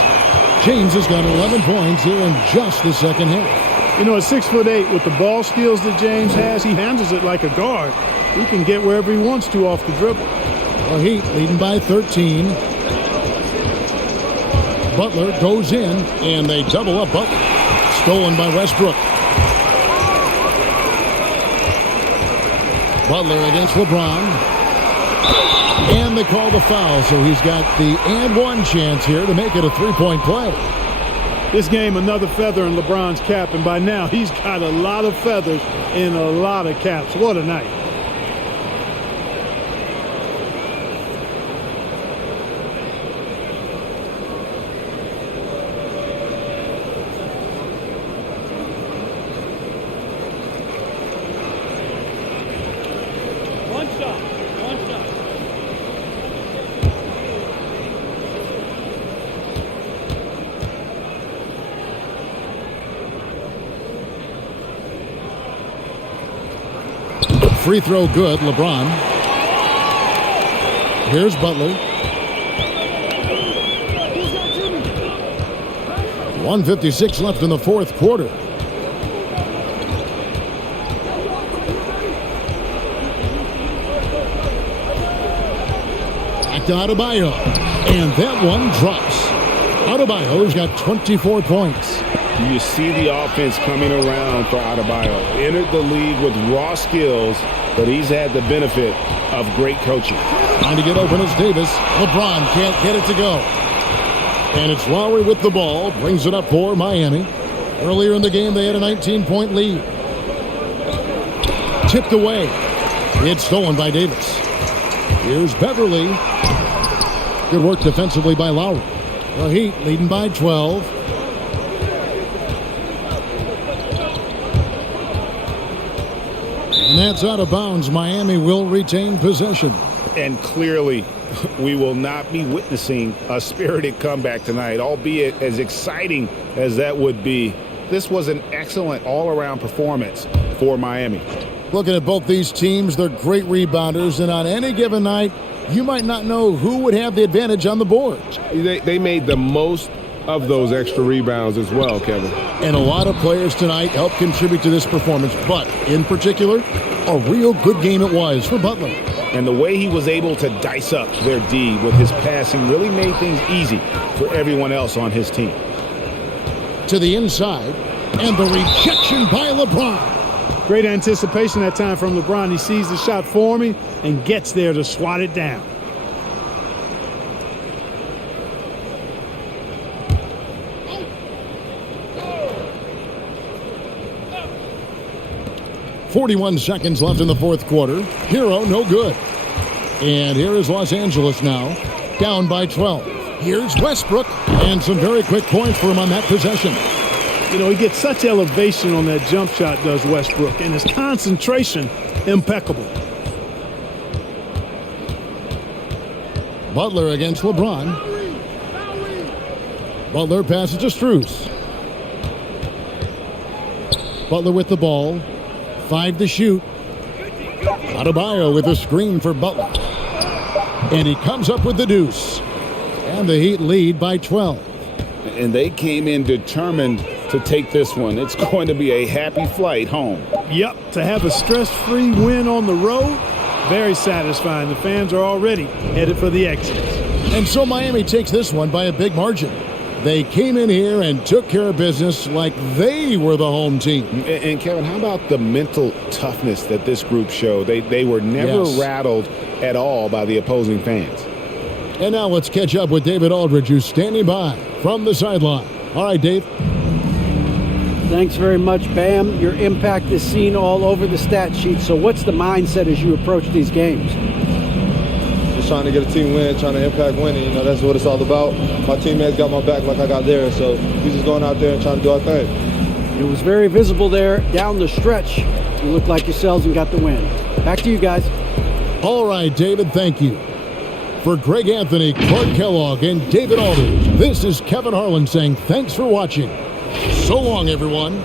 James has got 11 points here in just the second half. You know, at 6'8", with the ball skills that James has, he handles it like a guard. He can get wherever he wants to off the dribble. The Heat leading by 13. Butler goes in, and they double up Butler. Stolen by Westbrook. Butler against LeBron. And they call the foul, so he's got the and one chance here to make it a three-point play. This game, another feather in LeBron's cap, and by now he's got a lot of feathers in a lot of caps. What a night. Free throw good, LeBron. Here's Butler. 1:56 left in the fourth quarter. Back to Adebayo. And that one drops. Adebayo's got 24 points. You see the offense coming around for Adebayo. Entered the league with raw skills, but he's had the benefit of great coaching. Trying to get open is Davis. LeBron can't get it to go. And it's Lowry with the ball. Brings it up for Miami. Earlier in the game, they had a 19-point lead. Tipped away. It's stolen by Davis. Here's Beverly. Good work defensively by Lowry. The Heat leading by 12. And that's out of bounds. Miami will retain possession. And clearly, we will not be witnessing a spirited comeback tonight, albeit as exciting as that would be. This was an excellent all-around performance for Miami. Looking at both these teams, they're great rebounders, and on any given night, you might not know who would have the advantage on the boards. They made the most of those extra rebounds as well, Kevin. And a lot of players tonight helped contribute to this performance, but in particular, a real good game it was for Butler. And the way he was able to dice up their D with his passing really made things easy for everyone else on his team. To the inside, and the rejection by LeBron. Great anticipation that time from LeBron. He sees the shot forming and gets there to swat it down. .41 seconds left in the fourth quarter. Hero, no good. And here is Los Angeles now, down by 12. Here's Westbrook, and some very quick points for him on that possession. You know, he gets such elevation on that jump shot, does Westbrook, and his concentration impeccable. Butler against LeBron. Butler passes to Strus. Butler with the ball. 5 to shoot. Adebayo with a screen for Butler. And he comes up with the deuce. And the Heat lead by 12. And they came in determined to take this one. It's going to be a happy flight home. Yep, to have a stress-free win on the road, very satisfying. The fans are already headed for the exits. And so Miami takes this one by a big margin. They came in here and took care of business like they were the home team. And Kevin, how about the mental toughness that this group showed? They were never rattled at all by the opposing fans. And now let's catch up with David Aldridge, who's standing by from the sideline. All right, Dave. Thanks very much, Bam. Your impact is seen all over the stat sheet. So what's the mindset as you approach these games? Just trying to get a team win, trying to impact winning. You know, that's what it's all about. My teammates got my back like I got theirs. So we just going out there and trying to do our thing. It was very visible there down the stretch. You looked like yourselves and got the win. Back to you guys. All right, David, thank you. For Greg Anthony, Clark Kellogg, and David Aldridge, this is Kevin Harlan saying thanks for watching. So long, everyone.